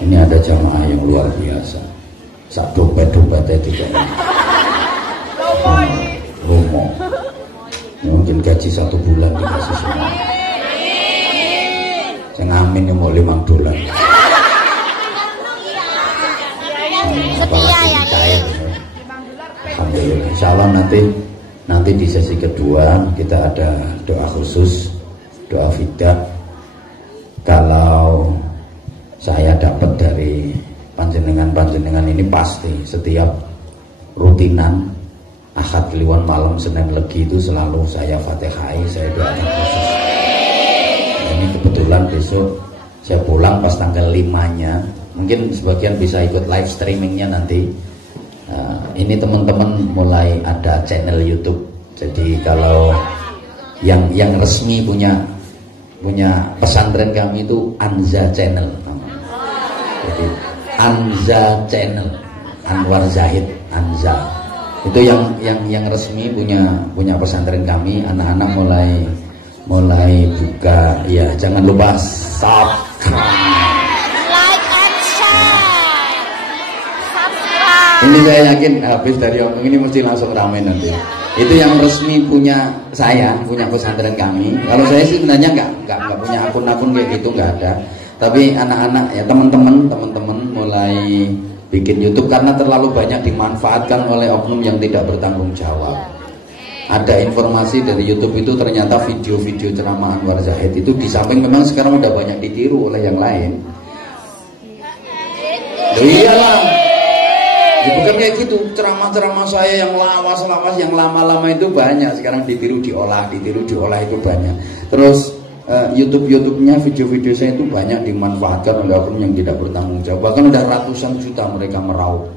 Ini ada jamaah yang luar biasa. Sak dompet-dompetnya tidak romo. Mungkin gaji 1 bulan dikasih semua. Saya ngamin mau $5. Setia ya. Alhamdulillah. Insya Allah nanti di sesi kedua kita ada doa khusus, doa fidah. Kalau saya dapat dari panjenengan ini pasti setiap rutinan Ahad Kliwon malam Senin Legi itu selalu saya Fatihai, saya doakan khusus. Ini kebetulan besok saya pulang pas tanggal 5-nya. Mungkin sebagian bisa ikut live streamingnya nanti. Ini teman-teman mulai ada channel YouTube. Jadi kalau yang resmi punya pesantren kami itu Anza Channel. Jadi Anza Channel, Anwar Zahid Anza. Itu yang resmi punya pesantren kami. Anak-anak mulai buka. Ya, jangan lupa subscribe. Ini saya yakin habis dari omong ini mesti langsung ramai nanti. Itu yang resmi punya pesantren kami. Kalau saya sih sebenarnya nggak punya akun-akun kayak gitu, nggak ada. Tapi anak-anak ya teman-teman mulai bikin YouTube karena terlalu banyak dimanfaatkan oleh oknum yang tidak bertanggung jawab. Ada informasi dari YouTube itu ternyata video-video ceramah Anwar Zahid itu di samping memang sekarang udah banyak ditiru oleh yang lain. Loh iyalah. Ya, bukan kayak gitu, ceramah-ceramah saya yang lawas-lawas, yang lama-lama itu banyak. Sekarang ditiru diolah itu banyak. Terus YouTube-nya, video-video saya itu banyak dimanfaatkan oleh oknum yang tidak bertanggung jawab. Bahkan udah ratusan juta mereka meraup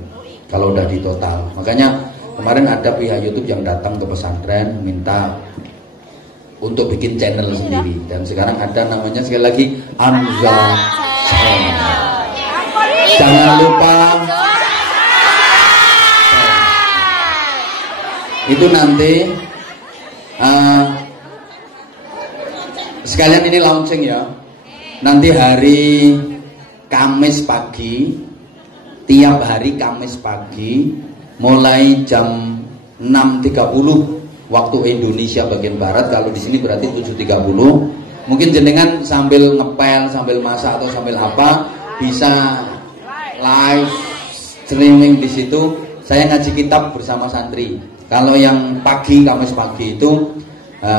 kalau udah di total. Makanya kemarin ada pihak YouTube yang datang ke pesantren minta untuk bikin channel sendiri. Dan sekarang ada namanya sekali lagi Anza Channel. Jangan lupa itu nanti sekalian ini launching ya. Nanti hari Kamis pagi, tiap hari Kamis pagi mulai jam 6.30 waktu Indonesia bagian barat. Kalau di sini berarti 7.30. Mungkin jenengan sambil ngepel, sambil masak atau sambil apa bisa live streaming di situ. Saya ngaji kitab bersama santri. Kalau yang pagi, Kamis pagi itu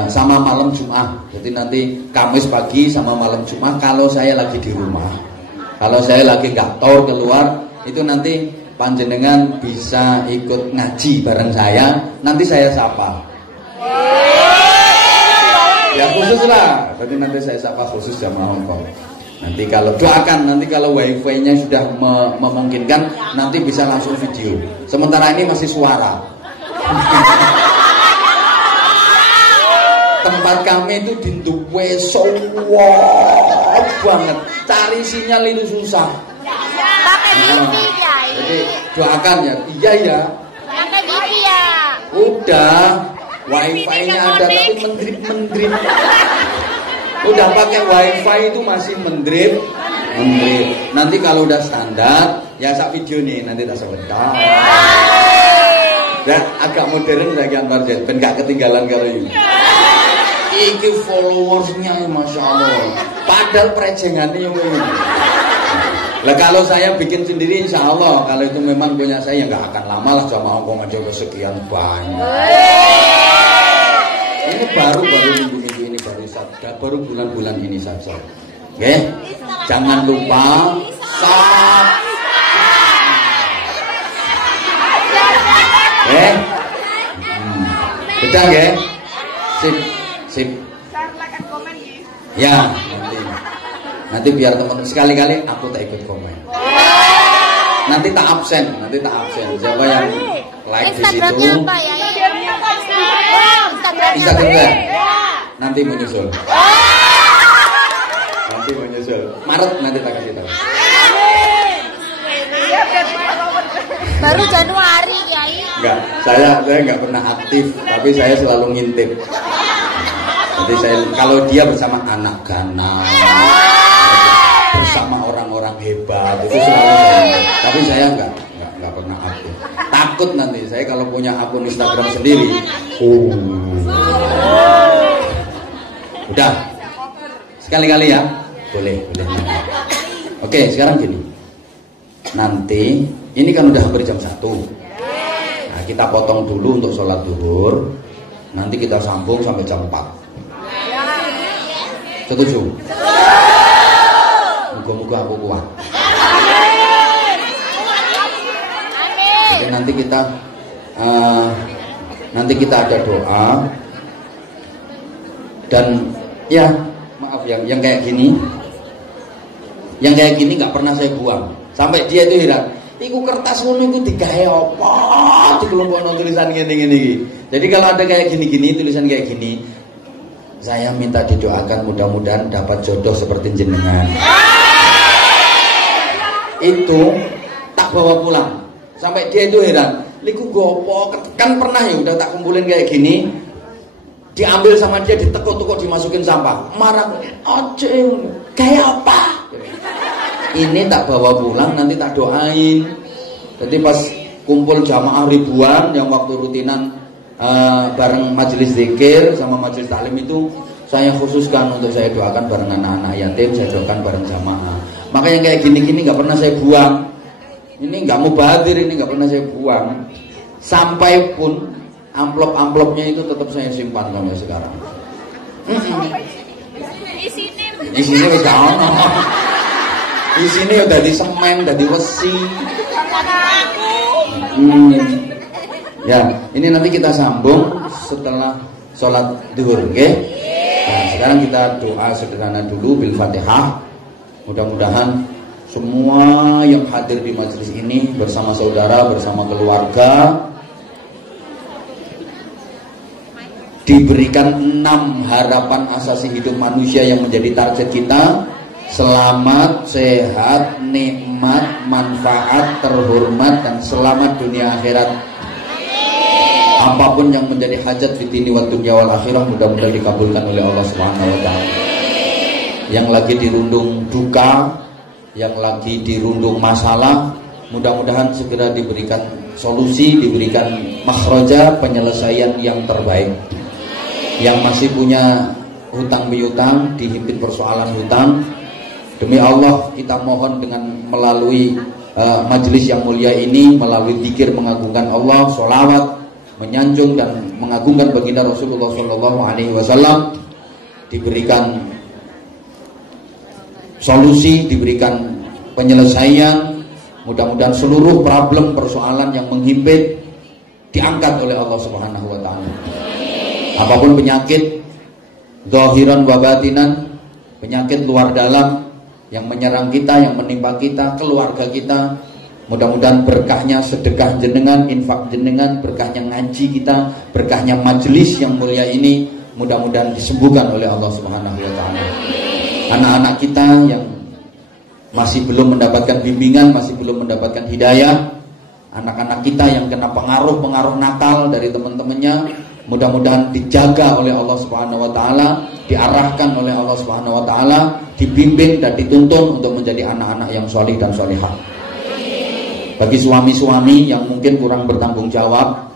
sama malam Jumat. Jadi nanti Kamis pagi sama malam Jumat kalau saya lagi di rumah. Kalau saya lagi nggak tor keluar, itu nanti panjenengan bisa ikut ngaji bareng saya. Nanti saya sapa. Ya khusus lah, berarti nanti saya sapa khusus jamaah Hongkong. Nanti kalau doakan, nanti kalau wifi-nya sudah memungkinkan, nanti bisa langsung video. Sementara ini masih suara. Tempat kami itu di Duwe sowot banget, cari sinyal itu susah. Pakai wifi ya. Jadi doakan ya, iya ya. Pakai wifi ya. Udah. Wifi-nya ada tapi mendrip. Udah pakai wifi itu masih mendrip. Nanti kalau udah standar, ya sak video nih nanti tak sebentar. Dan agak modern lagi antar jet, ben gak ketinggalan kalau ini. Iki followersnya masya Allah. Padahal prejengannya yang ini. Lah kalau saya bikin sendiri insya Allah, kalau itu memang punya saya nggak akan lama lah, jamaah Hongkong aja sekian banyak. Ini baru minggu-minggu ini baru bulan-bulan ini saja. Oke, jangan lupa Betul ya? Sip. Ya, nanti biar teman sekali-kali aku tak ikut komen. Nanti tak absen. Siapa yang like di situ? Instagramnya apa ya? Instagram. Nanti menyusul. Maret nanti tak kasih tahu. Baru Januari ya. Enggak, saya enggak pernah aktif, tapi saya selalu ngintip. Jadi saya kalau dia bersama anak ganas, bersama orang-orang hebat itu selalu saya. Tapi saya enggak pernah aktif. Takut nanti saya kalau punya akun Instagram sendiri. Udah. Sekali-kali ya. Boleh. Oke, sekarang gini. Nanti ini kan udah hampir jam 1. Nah, kita potong dulu untuk sholat zuhur. Nanti kita sambung sampai jam 4. Setuju? Moga-moga aku kuat. Jadi nanti kita ada doa. Dan ya maaf yang kayak gini nggak pernah saya buang. Sampai dia itu heran. Iku kertas ngono iku digawe apa? Dikelompokno tulisan ngene-ngene. Jadi kalau ada kayak gini-gini, tulisan kayak gini, saya minta didoakan mudah-mudahan dapat jodoh seperti jenengan. Itu tak bawa pulang. Sampai dia itu heran. Liku gopo kan pernah ya udah tak kumpulin kayak gini. Diambil sama dia, ditekuk-tekuk, dimasukin sampah. Marah, "Oce, kayak apa?" Ini tak bawa pulang, nanti tak doain. Jadi pas kumpul jamaah ribuan yang waktu rutinan bareng majelis zikir sama majelis taklim itu saya khususkan untuk saya doakan bareng anak-anak yatim, saya doakan bareng jamaah. Maka yang kayak gini-gini nggak pernah saya buang. Ini nggak mubadir, ini nggak pernah saya buang. Sampai pun amplop-amplopnya itu tetap saya simpan sampai sekarang. Isinya wis gak ono. Isine udah di semen, udah di wesi. Ya, ini nanti kita sambung setelah sholat zuhur, oke? Nah, sekarang kita doa sederhana dulu bil Fatihah. Mudah-mudahan semua yang hadir di majelis ini bersama saudara, bersama keluarga diberikan 6 harapan asasi hidup manusia yang menjadi target kita. Selamat, sehat, nikmat, manfaat, terhormat, dan selamat dunia akhirat. Apapun yang menjadi hajat fitini wa dunya wal akhirah mudah-mudahan dikabulkan oleh Allah Subhanahu wa taala. Yang lagi dirundung duka, yang lagi dirundung masalah, mudah-mudahan segera diberikan solusi, diberikan makhraja, penyelesaian yang terbaik. Yang masih punya hutang piutang, dihimpit persoalan hutang. Demi Allah kita mohon dengan melalui majelis yang mulia ini, melalui zikir mengagungkan Allah, sholawat, menyanjung dan mengagungkan baginda Rasulullah SAW, diberikan solusi, diberikan penyelesaian. Mudah-mudahan seluruh problem persoalan yang menghimpit diangkat oleh Allah Subhanahu wa taala. Apapun penyakit zahiran wa batinan, penyakit luar dalam yang menyerang kita, yang menimpa kita, keluarga kita, mudah-mudahan berkahnya sedekah jenengan, infak jenengan, berkahnya ngaji kita, berkahnya majelis yang mulia ini, mudah-mudahan disembuhkan oleh Allah Subhanahu wa taala. Anak-anak kita yang masih belum mendapatkan bimbingan, masih belum mendapatkan hidayah, anak-anak kita yang kena pengaruh-pengaruh nakal dari teman-temannya, mudah-mudahan dijaga oleh Allah Subhanahu wa taala, diarahkan oleh Allah Subhanahu wa taala, dibimbing dan dituntun untuk menjadi anak-anak yang solih dan solihah. Bagi suami-suami yang mungkin kurang bertanggung jawab,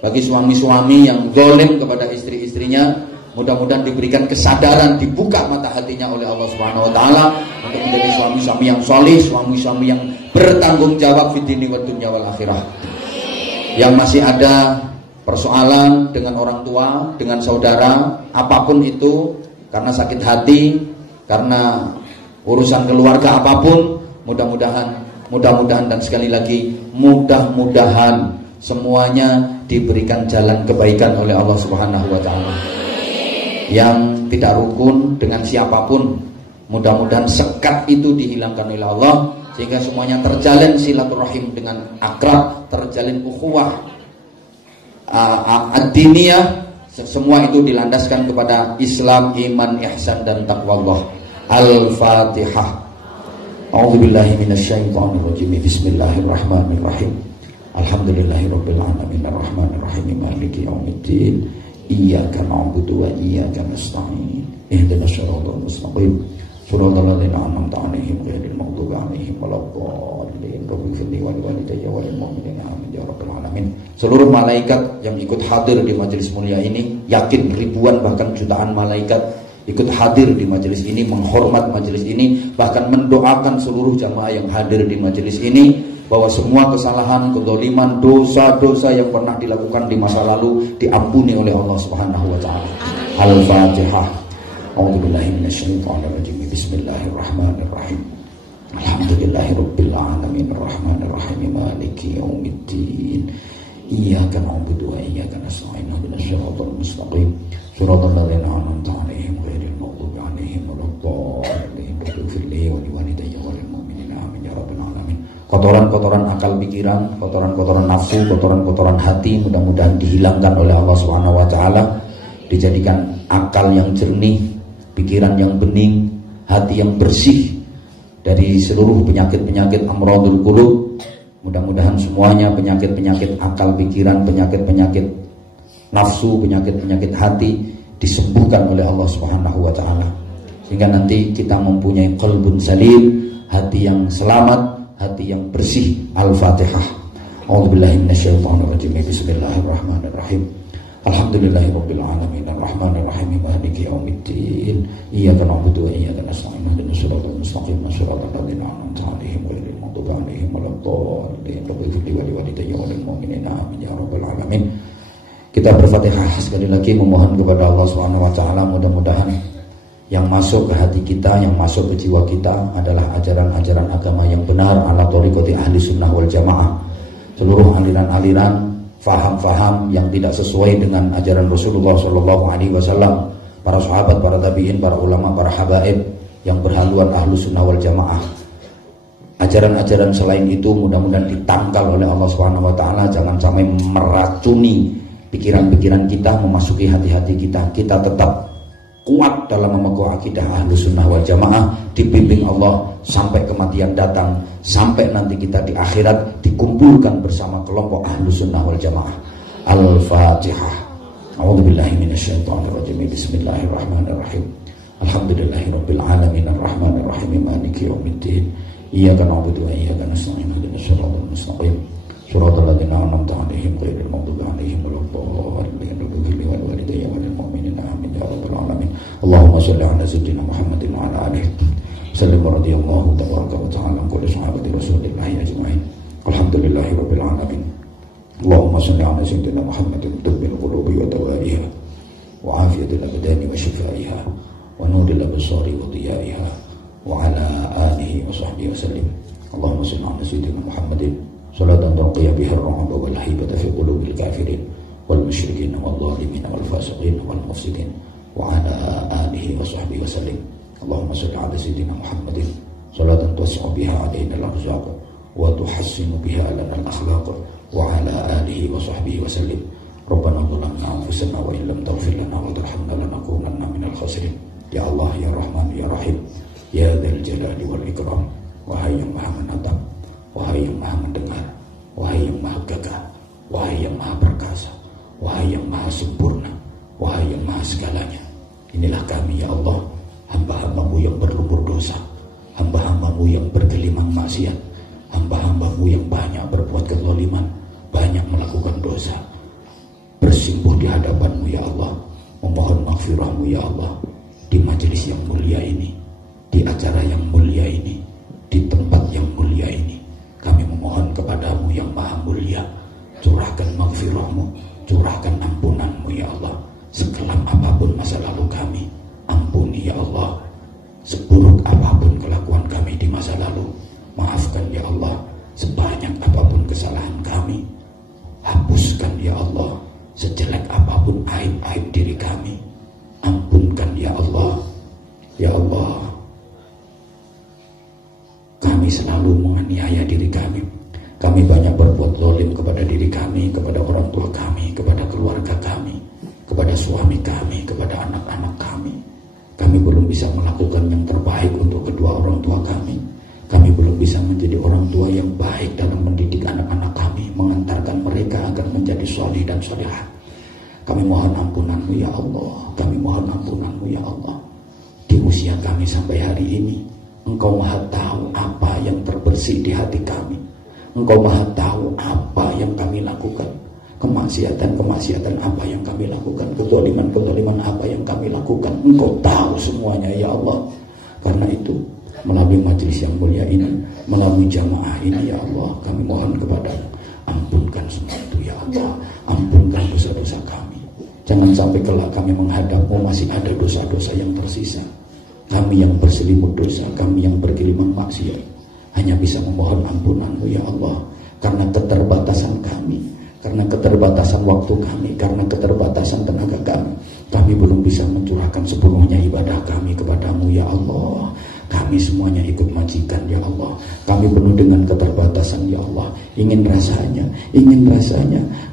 bagi suami-suami yang zalim kepada istri-istrinya, mudah-mudahan diberikan kesadaran, dibuka mata hatinya oleh Allah Subhanahu wa taala untuk menjadi suami-suami yang solih, suami-suami yang bertanggung jawab fid dini wad dunya wal akhirah. Yang masih ada persoalan dengan orang tua, dengan saudara, apapun itu, karena sakit hati, karena urusan keluarga apapun, mudah-mudahan dan sekali lagi mudah-mudahan semuanya diberikan jalan kebaikan oleh Allah Subhanahu wa taala. Yang tidak rukun dengan siapapun, mudah-mudahan sekat itu dihilangkan oleh Allah, sehingga semuanya terjalin silaturahim dengan akrab, terjalin ukhuwah ad-diniyah, semua itu dilandaskan kepada Islam, iman, ihsan dan taqwa Allah. Al-Fatihah. A'udzubillahi minasyaitonir rajim. Bismillahirrahmanirrahim. Alhamdulillahirabbil alamin arrahmanir rahim maliki yaumiddin. Iyyaka na'budu wa iyyaka nasta'in. Ihdinas siratal mustaqim. Shiratal ladzina an'amta 'alaihim ghairil maghdubi 'alaihim waladdallin. Rabbighfirli wa liwalidayya wa lil mu'minina amin ya rabbal alamin. Seluruh malaikat yang ikut hadir di majelis mulia ini, yakin ribuan bahkan jutaan malaikat ikut hadir di majelis ini, menghormat majelis ini, bahkan mendoakan seluruh jamaah yang hadir di majelis ini bahwa semua kesalahan, kezaliman, dosa-dosa yang pernah dilakukan di masa lalu diampuni oleh Allah Subhanahu wa taala. Al-Fatihah. A'udzubillahi minasyaitonir rajim. Bismillahirrahmanirrahim. Alhamdulillahirabbil alamin arrahmanir rahim maliki yaumiddin. Iyyaka na'budu wa iyyaka nasta'in. Ihdinas siratal mustaqim. Shiratal ladzina an'amta 'alaihim ghairil maghdubi 'alaihim waladdallin. Rabbighfirli wa liwalidayya wa lil mu'minina amin ya rabbal alamin. Kotoran-kotoran akal pikiran, kotoran-kotoran nafsu, kotoran-kotoran hati mudah-mudahan dihilangkan oleh Allah Subhanahu wa taala, dijadikan akal yang jernih, pikiran yang bening, hati yang bersih dari seluruh penyakit-penyakit amradul qulub. Mudah-mudahan semuanya penyakit-penyakit akal pikiran, penyakit-penyakit nafsu, penyakit-penyakit hati disembuhkan oleh Allah Subhanahu wa taala, sehingga nanti kita mempunyai qalbun salim, hati yang selamat, hati yang bersih. Al-Fatihah. A'udzubillahi minasyaitonir rajim. Bismillahirrahmanirrahim. Alhamdulillahirabbil alamin arrahmanir rahim maliki yaumiddin. Iyyaka na'budu wa iyyaka nasta'in. Ihdinas siratal mustaqim. Shiratal ladzina an'amta 'alaihim ghairil maghdubi 'alaihim waladdallin. Rabbighfirli wa liwalidayya wa lil mu'minina amin ya rabbal alamin. Kita berfatihah sekali lagi memohon kepada Allah Subhanahu wa taala, mudah-mudahan yang masuk ke hati kita, yang masuk ke jiwa kita adalah ajaran-ajaran agama yang benar ala thariqati ahli sunnah wal jamaah. Seluruh aliran-aliran, faham-faham yang tidak sesuai dengan ajaran Rasulullah SAW, para sahabat, para tabi'in, para ulama, para habaib yang berhaluan ahlu sunnah wal jamaah, ajaran-ajaran selain itu mudah-mudahan ditangkal oleh Allah Subhanahu wa taala. Jangan sampai meracuni pikiran-pikiran kita, memasuki hati-hati kita. Kita tetap kuat dalam memegang akidah ahlu sunnah wal jamaah, dibimbing Allah sampai kematian datang, sampai nanti kita di akhirat dikumpulkan bersama kelompok ahlu sunnah wal jamaah. Al-Fatihah. A'udzubillahi minasyaitonir rajim. Bismillahirrahmanirrahim. Alhamdulillahirabbil alamin arrahmanir rahim maliki yaumiddin. Iyyaka na'budu wa iyyaka nasta'in. Ihdinas siratal mustaqim. Shiratal ladzina an'amta 'alaihim ghairil maghdubi 'alaihim waladdallin. Rabbighfirli wa liwalidayya wa lil mu'minina amin ya rabbal alamin. Allahumma sholli ala sayyidina Muhammadin wa ala alihi sallim radhiyallahu tabaraka wa ta'ala an kulli sahabati Rasulillah ajma'in. Alhamdulillahirabbil alamin. Allahumma sholli ala sayyidina Muhammadin tibbil qulubi wa dawaiha wa afiyatil abdani wa shifaiha wa nuril absari wa diyaiha wa ala alihi wa sahbihi wa sallim. Allahumma sholli ala sayyidina Muhammadin salatan tarqiya biha ar-ra'ba wal haibata fi qulubil kafirin wal musyrikin wal zalimin wal fasiqin wal mufsidin wa ala alihi wa sahbihi wa sallim. Allahumma sholli ala sayyidina Muhammadin salatan tas'u biha alaina al-arzaq wa tuhassinu biha lana al-akhlaq wa ala alihi wa sahbihi wa sallim. Rabbana zalamna anfusana wa illam taghfir lana wa tarhamna lanakunanna minal khasirin. Ya Allah ya Rahman ya Rahim ya dzal jalali wal ikram. Wahai yang maha menatap, wahai yang maha mendengar, wahai yang maha gagah, wahai yang maha perkasa, wahai yang maha sempurna, wahai yang maha segalanya. Inilah kami ya Allah, hamba-hambamu yang berlumur dosa, hamba-hambamu yang bergelimang maksiat, hamba-hambamu yang banyak berbuat kezaliman, banyak melakukan dosa. Bersimpuh di hadapanmu ya Allah, memohon maghfirahmu ya Allah, di majelis yang mulia ini, di acara yang mulia ini, di tempat yang mulia ini. Kami memohon kepadamu yang maha mulia, curahkan maghfirahmu, curahkan ampunanmu ya Allah. Sekelam apapun masa lalu kami, ampuni ya Allah. Seburuk apapun kelakuan kami di masa lalu, maafkan ya Allah. Sebanyak apapun kesalahan kami, hapuskan ya Allah. Sejelek apapun aib-aib diri kami, ampunkan ya Allah. Ya Allah, kami selalu menganiaya diri kami. Kami banyak berbuat zalim kepada diri kami, kepada orang tua kami, kepada keluarga kami, kepada suami kami, kepada anak-anak kami. Kami belum bisa melakukan yang terbaik untuk kedua orang tua kami. Kami belum bisa menjadi orang tua yang baik dalam mendidik anak-anak kami, mengantarkan mereka agar menjadi sholih dan sholihah. Kami mohon ampunanmu ya Allah. Kami mohon ampunanmu ya Allah. Di usia kami sampai hari ini, Engkau maha tahu apa yang terbersih di hati kami. Engkau maha tahu apa yang kami lakukan. Kemaksiatan apa yang kami lakukan. Kezaliman apa yang kami lakukan. Engkau tahu semuanya ya Allah. Karena itu, melalui majelis yang mulia ini, melalui jamaah ini ya Allah, kami mohon kepadamu, ampunkan semua itu ya Allah. Ampunkan dosa-dosa kami. Jangan sampai kelak kami menghadapmu masih ada dosa-dosa yang tersisa. Kami yang berselimut dosa, kami yang bergelimang maksiat, hanya bisa memohon ampunanmu ya Allah. Karena keterbatasan kami, karena keterbatasan waktu kami, karena keterbatasan tenaga kami belum bisa mencurahkan sepenuhnya ibadah kami kepadamu ya Allah. Kami semuanya ikut majikan ya Allah. Kami penuh dengan keterbatasan ya Allah. Ingin rasanya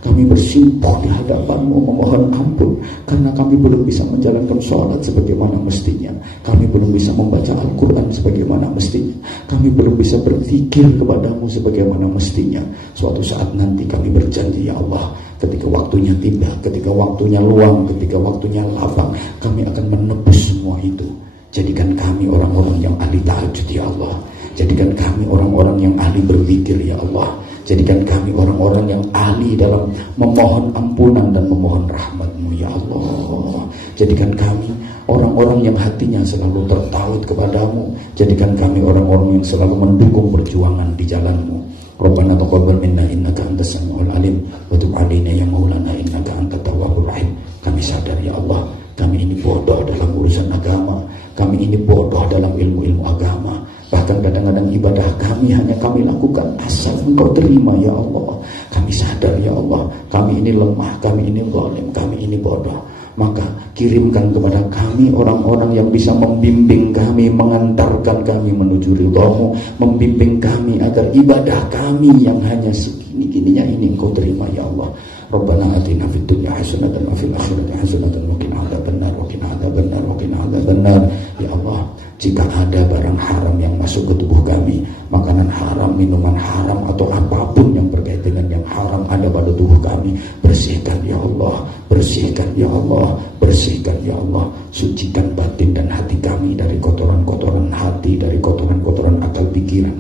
kami bersimpuh di hadapanmu memohon ampun. Karena kami belum bisa menjalankan sholat sebagaimana mestinya. Kami belum bisa membaca Al-Quran sebagaimana mestinya. Kami belum bisa berzikir kepadamu sebagaimana mestinya. Suatu saat nanti kami berjanji ya Allah, ketika waktunya tiba, ketika waktunya luang, ketika waktunya lapang, kami akan menebus semua itu. Jadikan kami orang-orang yang ahli tahajud ya Allah. Jadikan kami orang-orang yang ahli berzikir ya Allah. Jadikan kami orang-orang yang ahli dalam memohon ampunan dan memohon rahmat-Mu ya Allah. Jadikan kami orang-orang yang hatinya selalu tertaut kepadamu. Jadikan kami orang-orang yang selalu mendukung perjuangan di jalan-Mu. Rabbana taqabbal minna innaka antas samiul alim wa tub 'alaina ya maulana innaka antat tawwabur rahim. Kami sadar ya Allah, kami ini bodoh dalam urusan agama. Kami ini bodoh dalam ilmu-ilmu agama. Bahkan kadang-kadang ibadah kami hanya kami lakukan asal Engkau terima ya Allah. Kami sadar ya Allah, kami ini lemah, kami ini zalim, kami ini bodoh. Maka kirimkan kepada kami orang-orang yang bisa membimbing kami, mengantarkan kami menuju ridha-Mu, membimbing kami agar ibadah kami yang hanya segini-gininya ini Engkau terima ya Allah. Rabbana atina fid dunya hasanatan wa fil akhirati hasanatan wa qina adzabannar wa qina adzabannar wa qina adzabannar. Ya Allah, jika ada barang haram yang masuk ke tubuh kami, makanan haram, minuman haram atau apapun yang berkaitan dengan yang haram ada pada tubuh kami, bersihkan ya Allah, bersihkan ya Allah, bersihkan ya Allah. Sucikan batin dan hati kami dari kotoran-kotoran hati, dari kotoran-kotoran akal pikiran.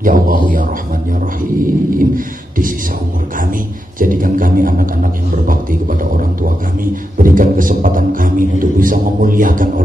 Ya Allah ya Rahman ya Rahim. Di sisa umur kami, jadikan kami anak-anak yang berbakti kepada orang tua kami. Berikan kesempatan kami untuk bisa memuliakan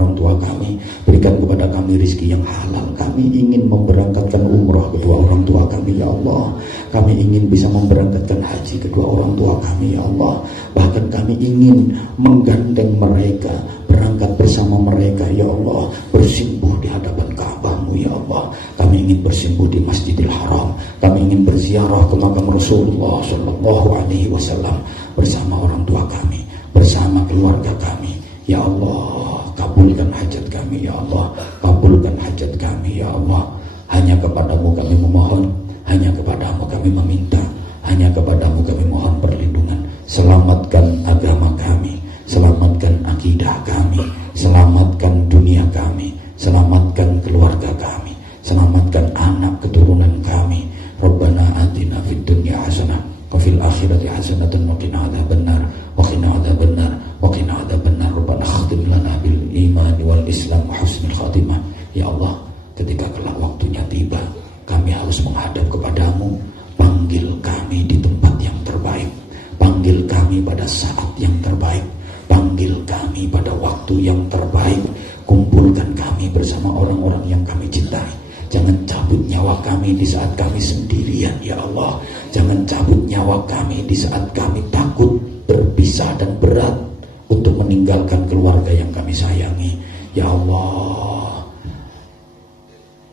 kepada kami rizki yang halal. Kami ingin memberangkatkan umrah kedua orang tua kami ya Allah. Kami ingin bisa memberangkatkan haji kedua orang tua kami ya Allah. Bahkan kami ingin menggandeng mereka, berangkat bersama mereka ya Allah, bersimpuh di hadapan Ka'bah-Mu ya Allah. Kami ingin bersimpuh di Masjidil Haram. Kami ingin berziarah ke makam Rasulullah Shallallahu Alaihi Wasallam bersama orang tua kami, bersama keluarga kami ya Allah. Kabulkan hajat kami ya Allah, kabulkan hajat kami ya Allah. Hanya kepadamu kami memohon, hanya kepadamu kami meminta, hanya kepadamu kami mohon perlindungan. Selamatkan agama kami, selamatkan akidah kami, selamatkan dunia kami, selamatkan keluarga kami, selamatkan anak keturunan kami. Rabbana atina fid dunya hasanah wa fil akhirati hasanatan wa qina adzabannar wa qina adzabannar wa qina adzabannar. Rabbana khtim lana bil iman wal islam wa husnul khatimah. Ya Allah, ketika kelak waktunya tiba, kami harus menghadap kepadamu. Panggil kami di tempat yang terbaik, panggil kami pada saat yang terbaik, panggil kami pada waktu yang terbaik. Kumpulkan kami bersama orang-orang yang kami cintai. Jangan cabut nyawa kami di saat kami sendirian ya Allah. Jangan cabut nyawa kami di saat kami takut berpisah dan berat untuk meninggalkan keluarga yang kami sayangi ya Allah.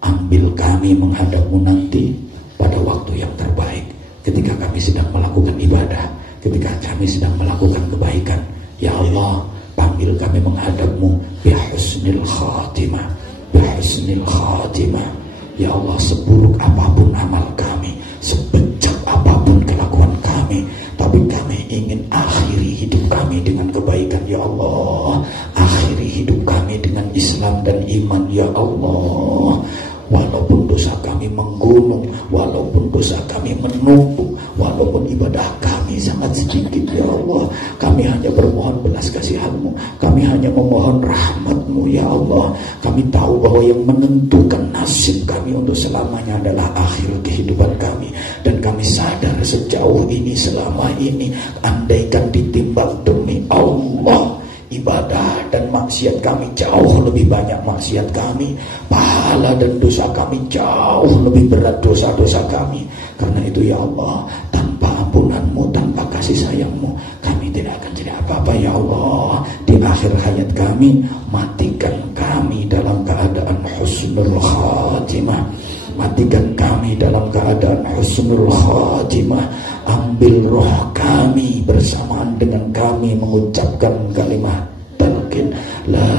Ambil kami menghadapmu nanti pada waktu yang terbaik, ketika kami sedang melakukan ibadah, ketika kami sedang melakukan kebaikan ya Allah. Panggil kami menghadapmu bihusnil khatimah, bihusnil khatimah ya Allah. Seburuk apapun amal kami, sebejat apapun kelakuan kami, tapi kami ingin akhiri hidup kami dengan kebaikan ya Allah. Akhiri hidup kami dengan Islam dan iman ya Allah. Walaupun dosa kami menggunung, walaupun dosa kami menumpuk, walaupun ibadah kami sangat sedikit ya Allah, kami hanya bermohon belas kasihan-Mu, kami hanya memohon rahmat-Mu ya Allah. Kami tahu bahwa yang menentukan nasib kami untuk selamanya adalah akhir kehidupan kami. Dan kami sadar sejauh ini, selama ini, andaikan ditimbang demi Allah, ibadah dan maksiat kami jauh lebih banyak maksiat kami, pahala dan dosa kami jauh lebih berat dosa-dosa kami. Karena itu ya Allah, tanpa ampunan-Mu, tanpa kasih sayang-Mu, kami tidak akan jadi apa-apa ya Allah. Di akhir hayat kami, matikan kami dalam keadaan husnul khatimah, matikan kami dalam keadaan husnul khatimah. Ambil roh kami bersamaan dengan kami mengucapkan kalimat talqin la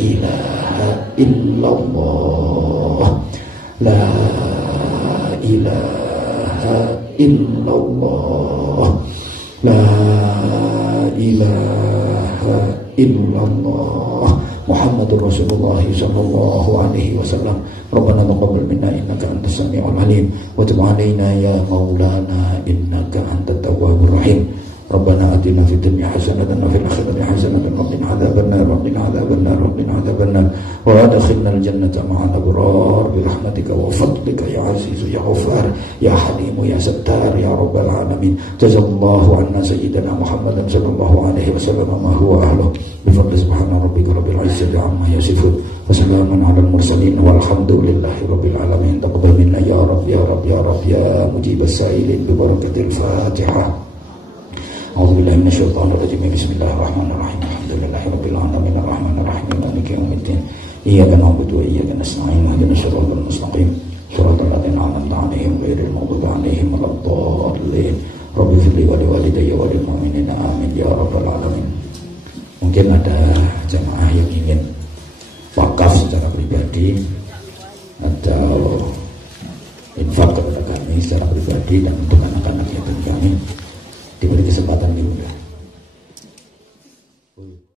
ilaha illallah, la ilaha illallah, la ilaha illallah, Muhammadur Rasulullah sallallahu alaihi wasallam. Rabbana taqabbal minna innaka antas samiul alim wa tub alaina ya maulana innaka antat tawwabur rahim. Rabbana atina fid dunya hasanatan wa fil akhirati hasanatan wa qina adzabannar wa qina adzabannar wa qina adzabannar wa adkhilnal jannata ma'al abrar bi rahmatika wa fadlika ya aziz ya ghaffar ya halim ya sattar ya rabbal alamin. Jazallahu anna sayyidina Muhammadan sallallahu alaihi wasallam ma huwa ahluh bi fadli subhana rabbika rabbil izzati amma yasifun wa salamun alal mursalin walhamdulillahi rabbil alamin. Taqabbal minna ya rabb ya rabb ya rabb ya mujibas sa'ilin bi barakatil Fatihah. A'udzubillahi minasyaitonir rajim. Bismillahirrahmanirrahim. Alhamdulillahirabbil alamin arrahmanir rahim maliki yaumiddin. Iyyaka na'budu wa iyyaka nasta'in. Ihdinas siratal mustaqim. Shiratal ladzina an'amta 'alaihim ghairil maghdubi 'alaihim waladdallin. Rabbi fidli wa liwalidayya wa lil mu'minina amin ya rabbal alamin. Mungkin ada jamaah yang ingin wakaf secara pribadi atau infak kepada kami secara pribadi dan untuk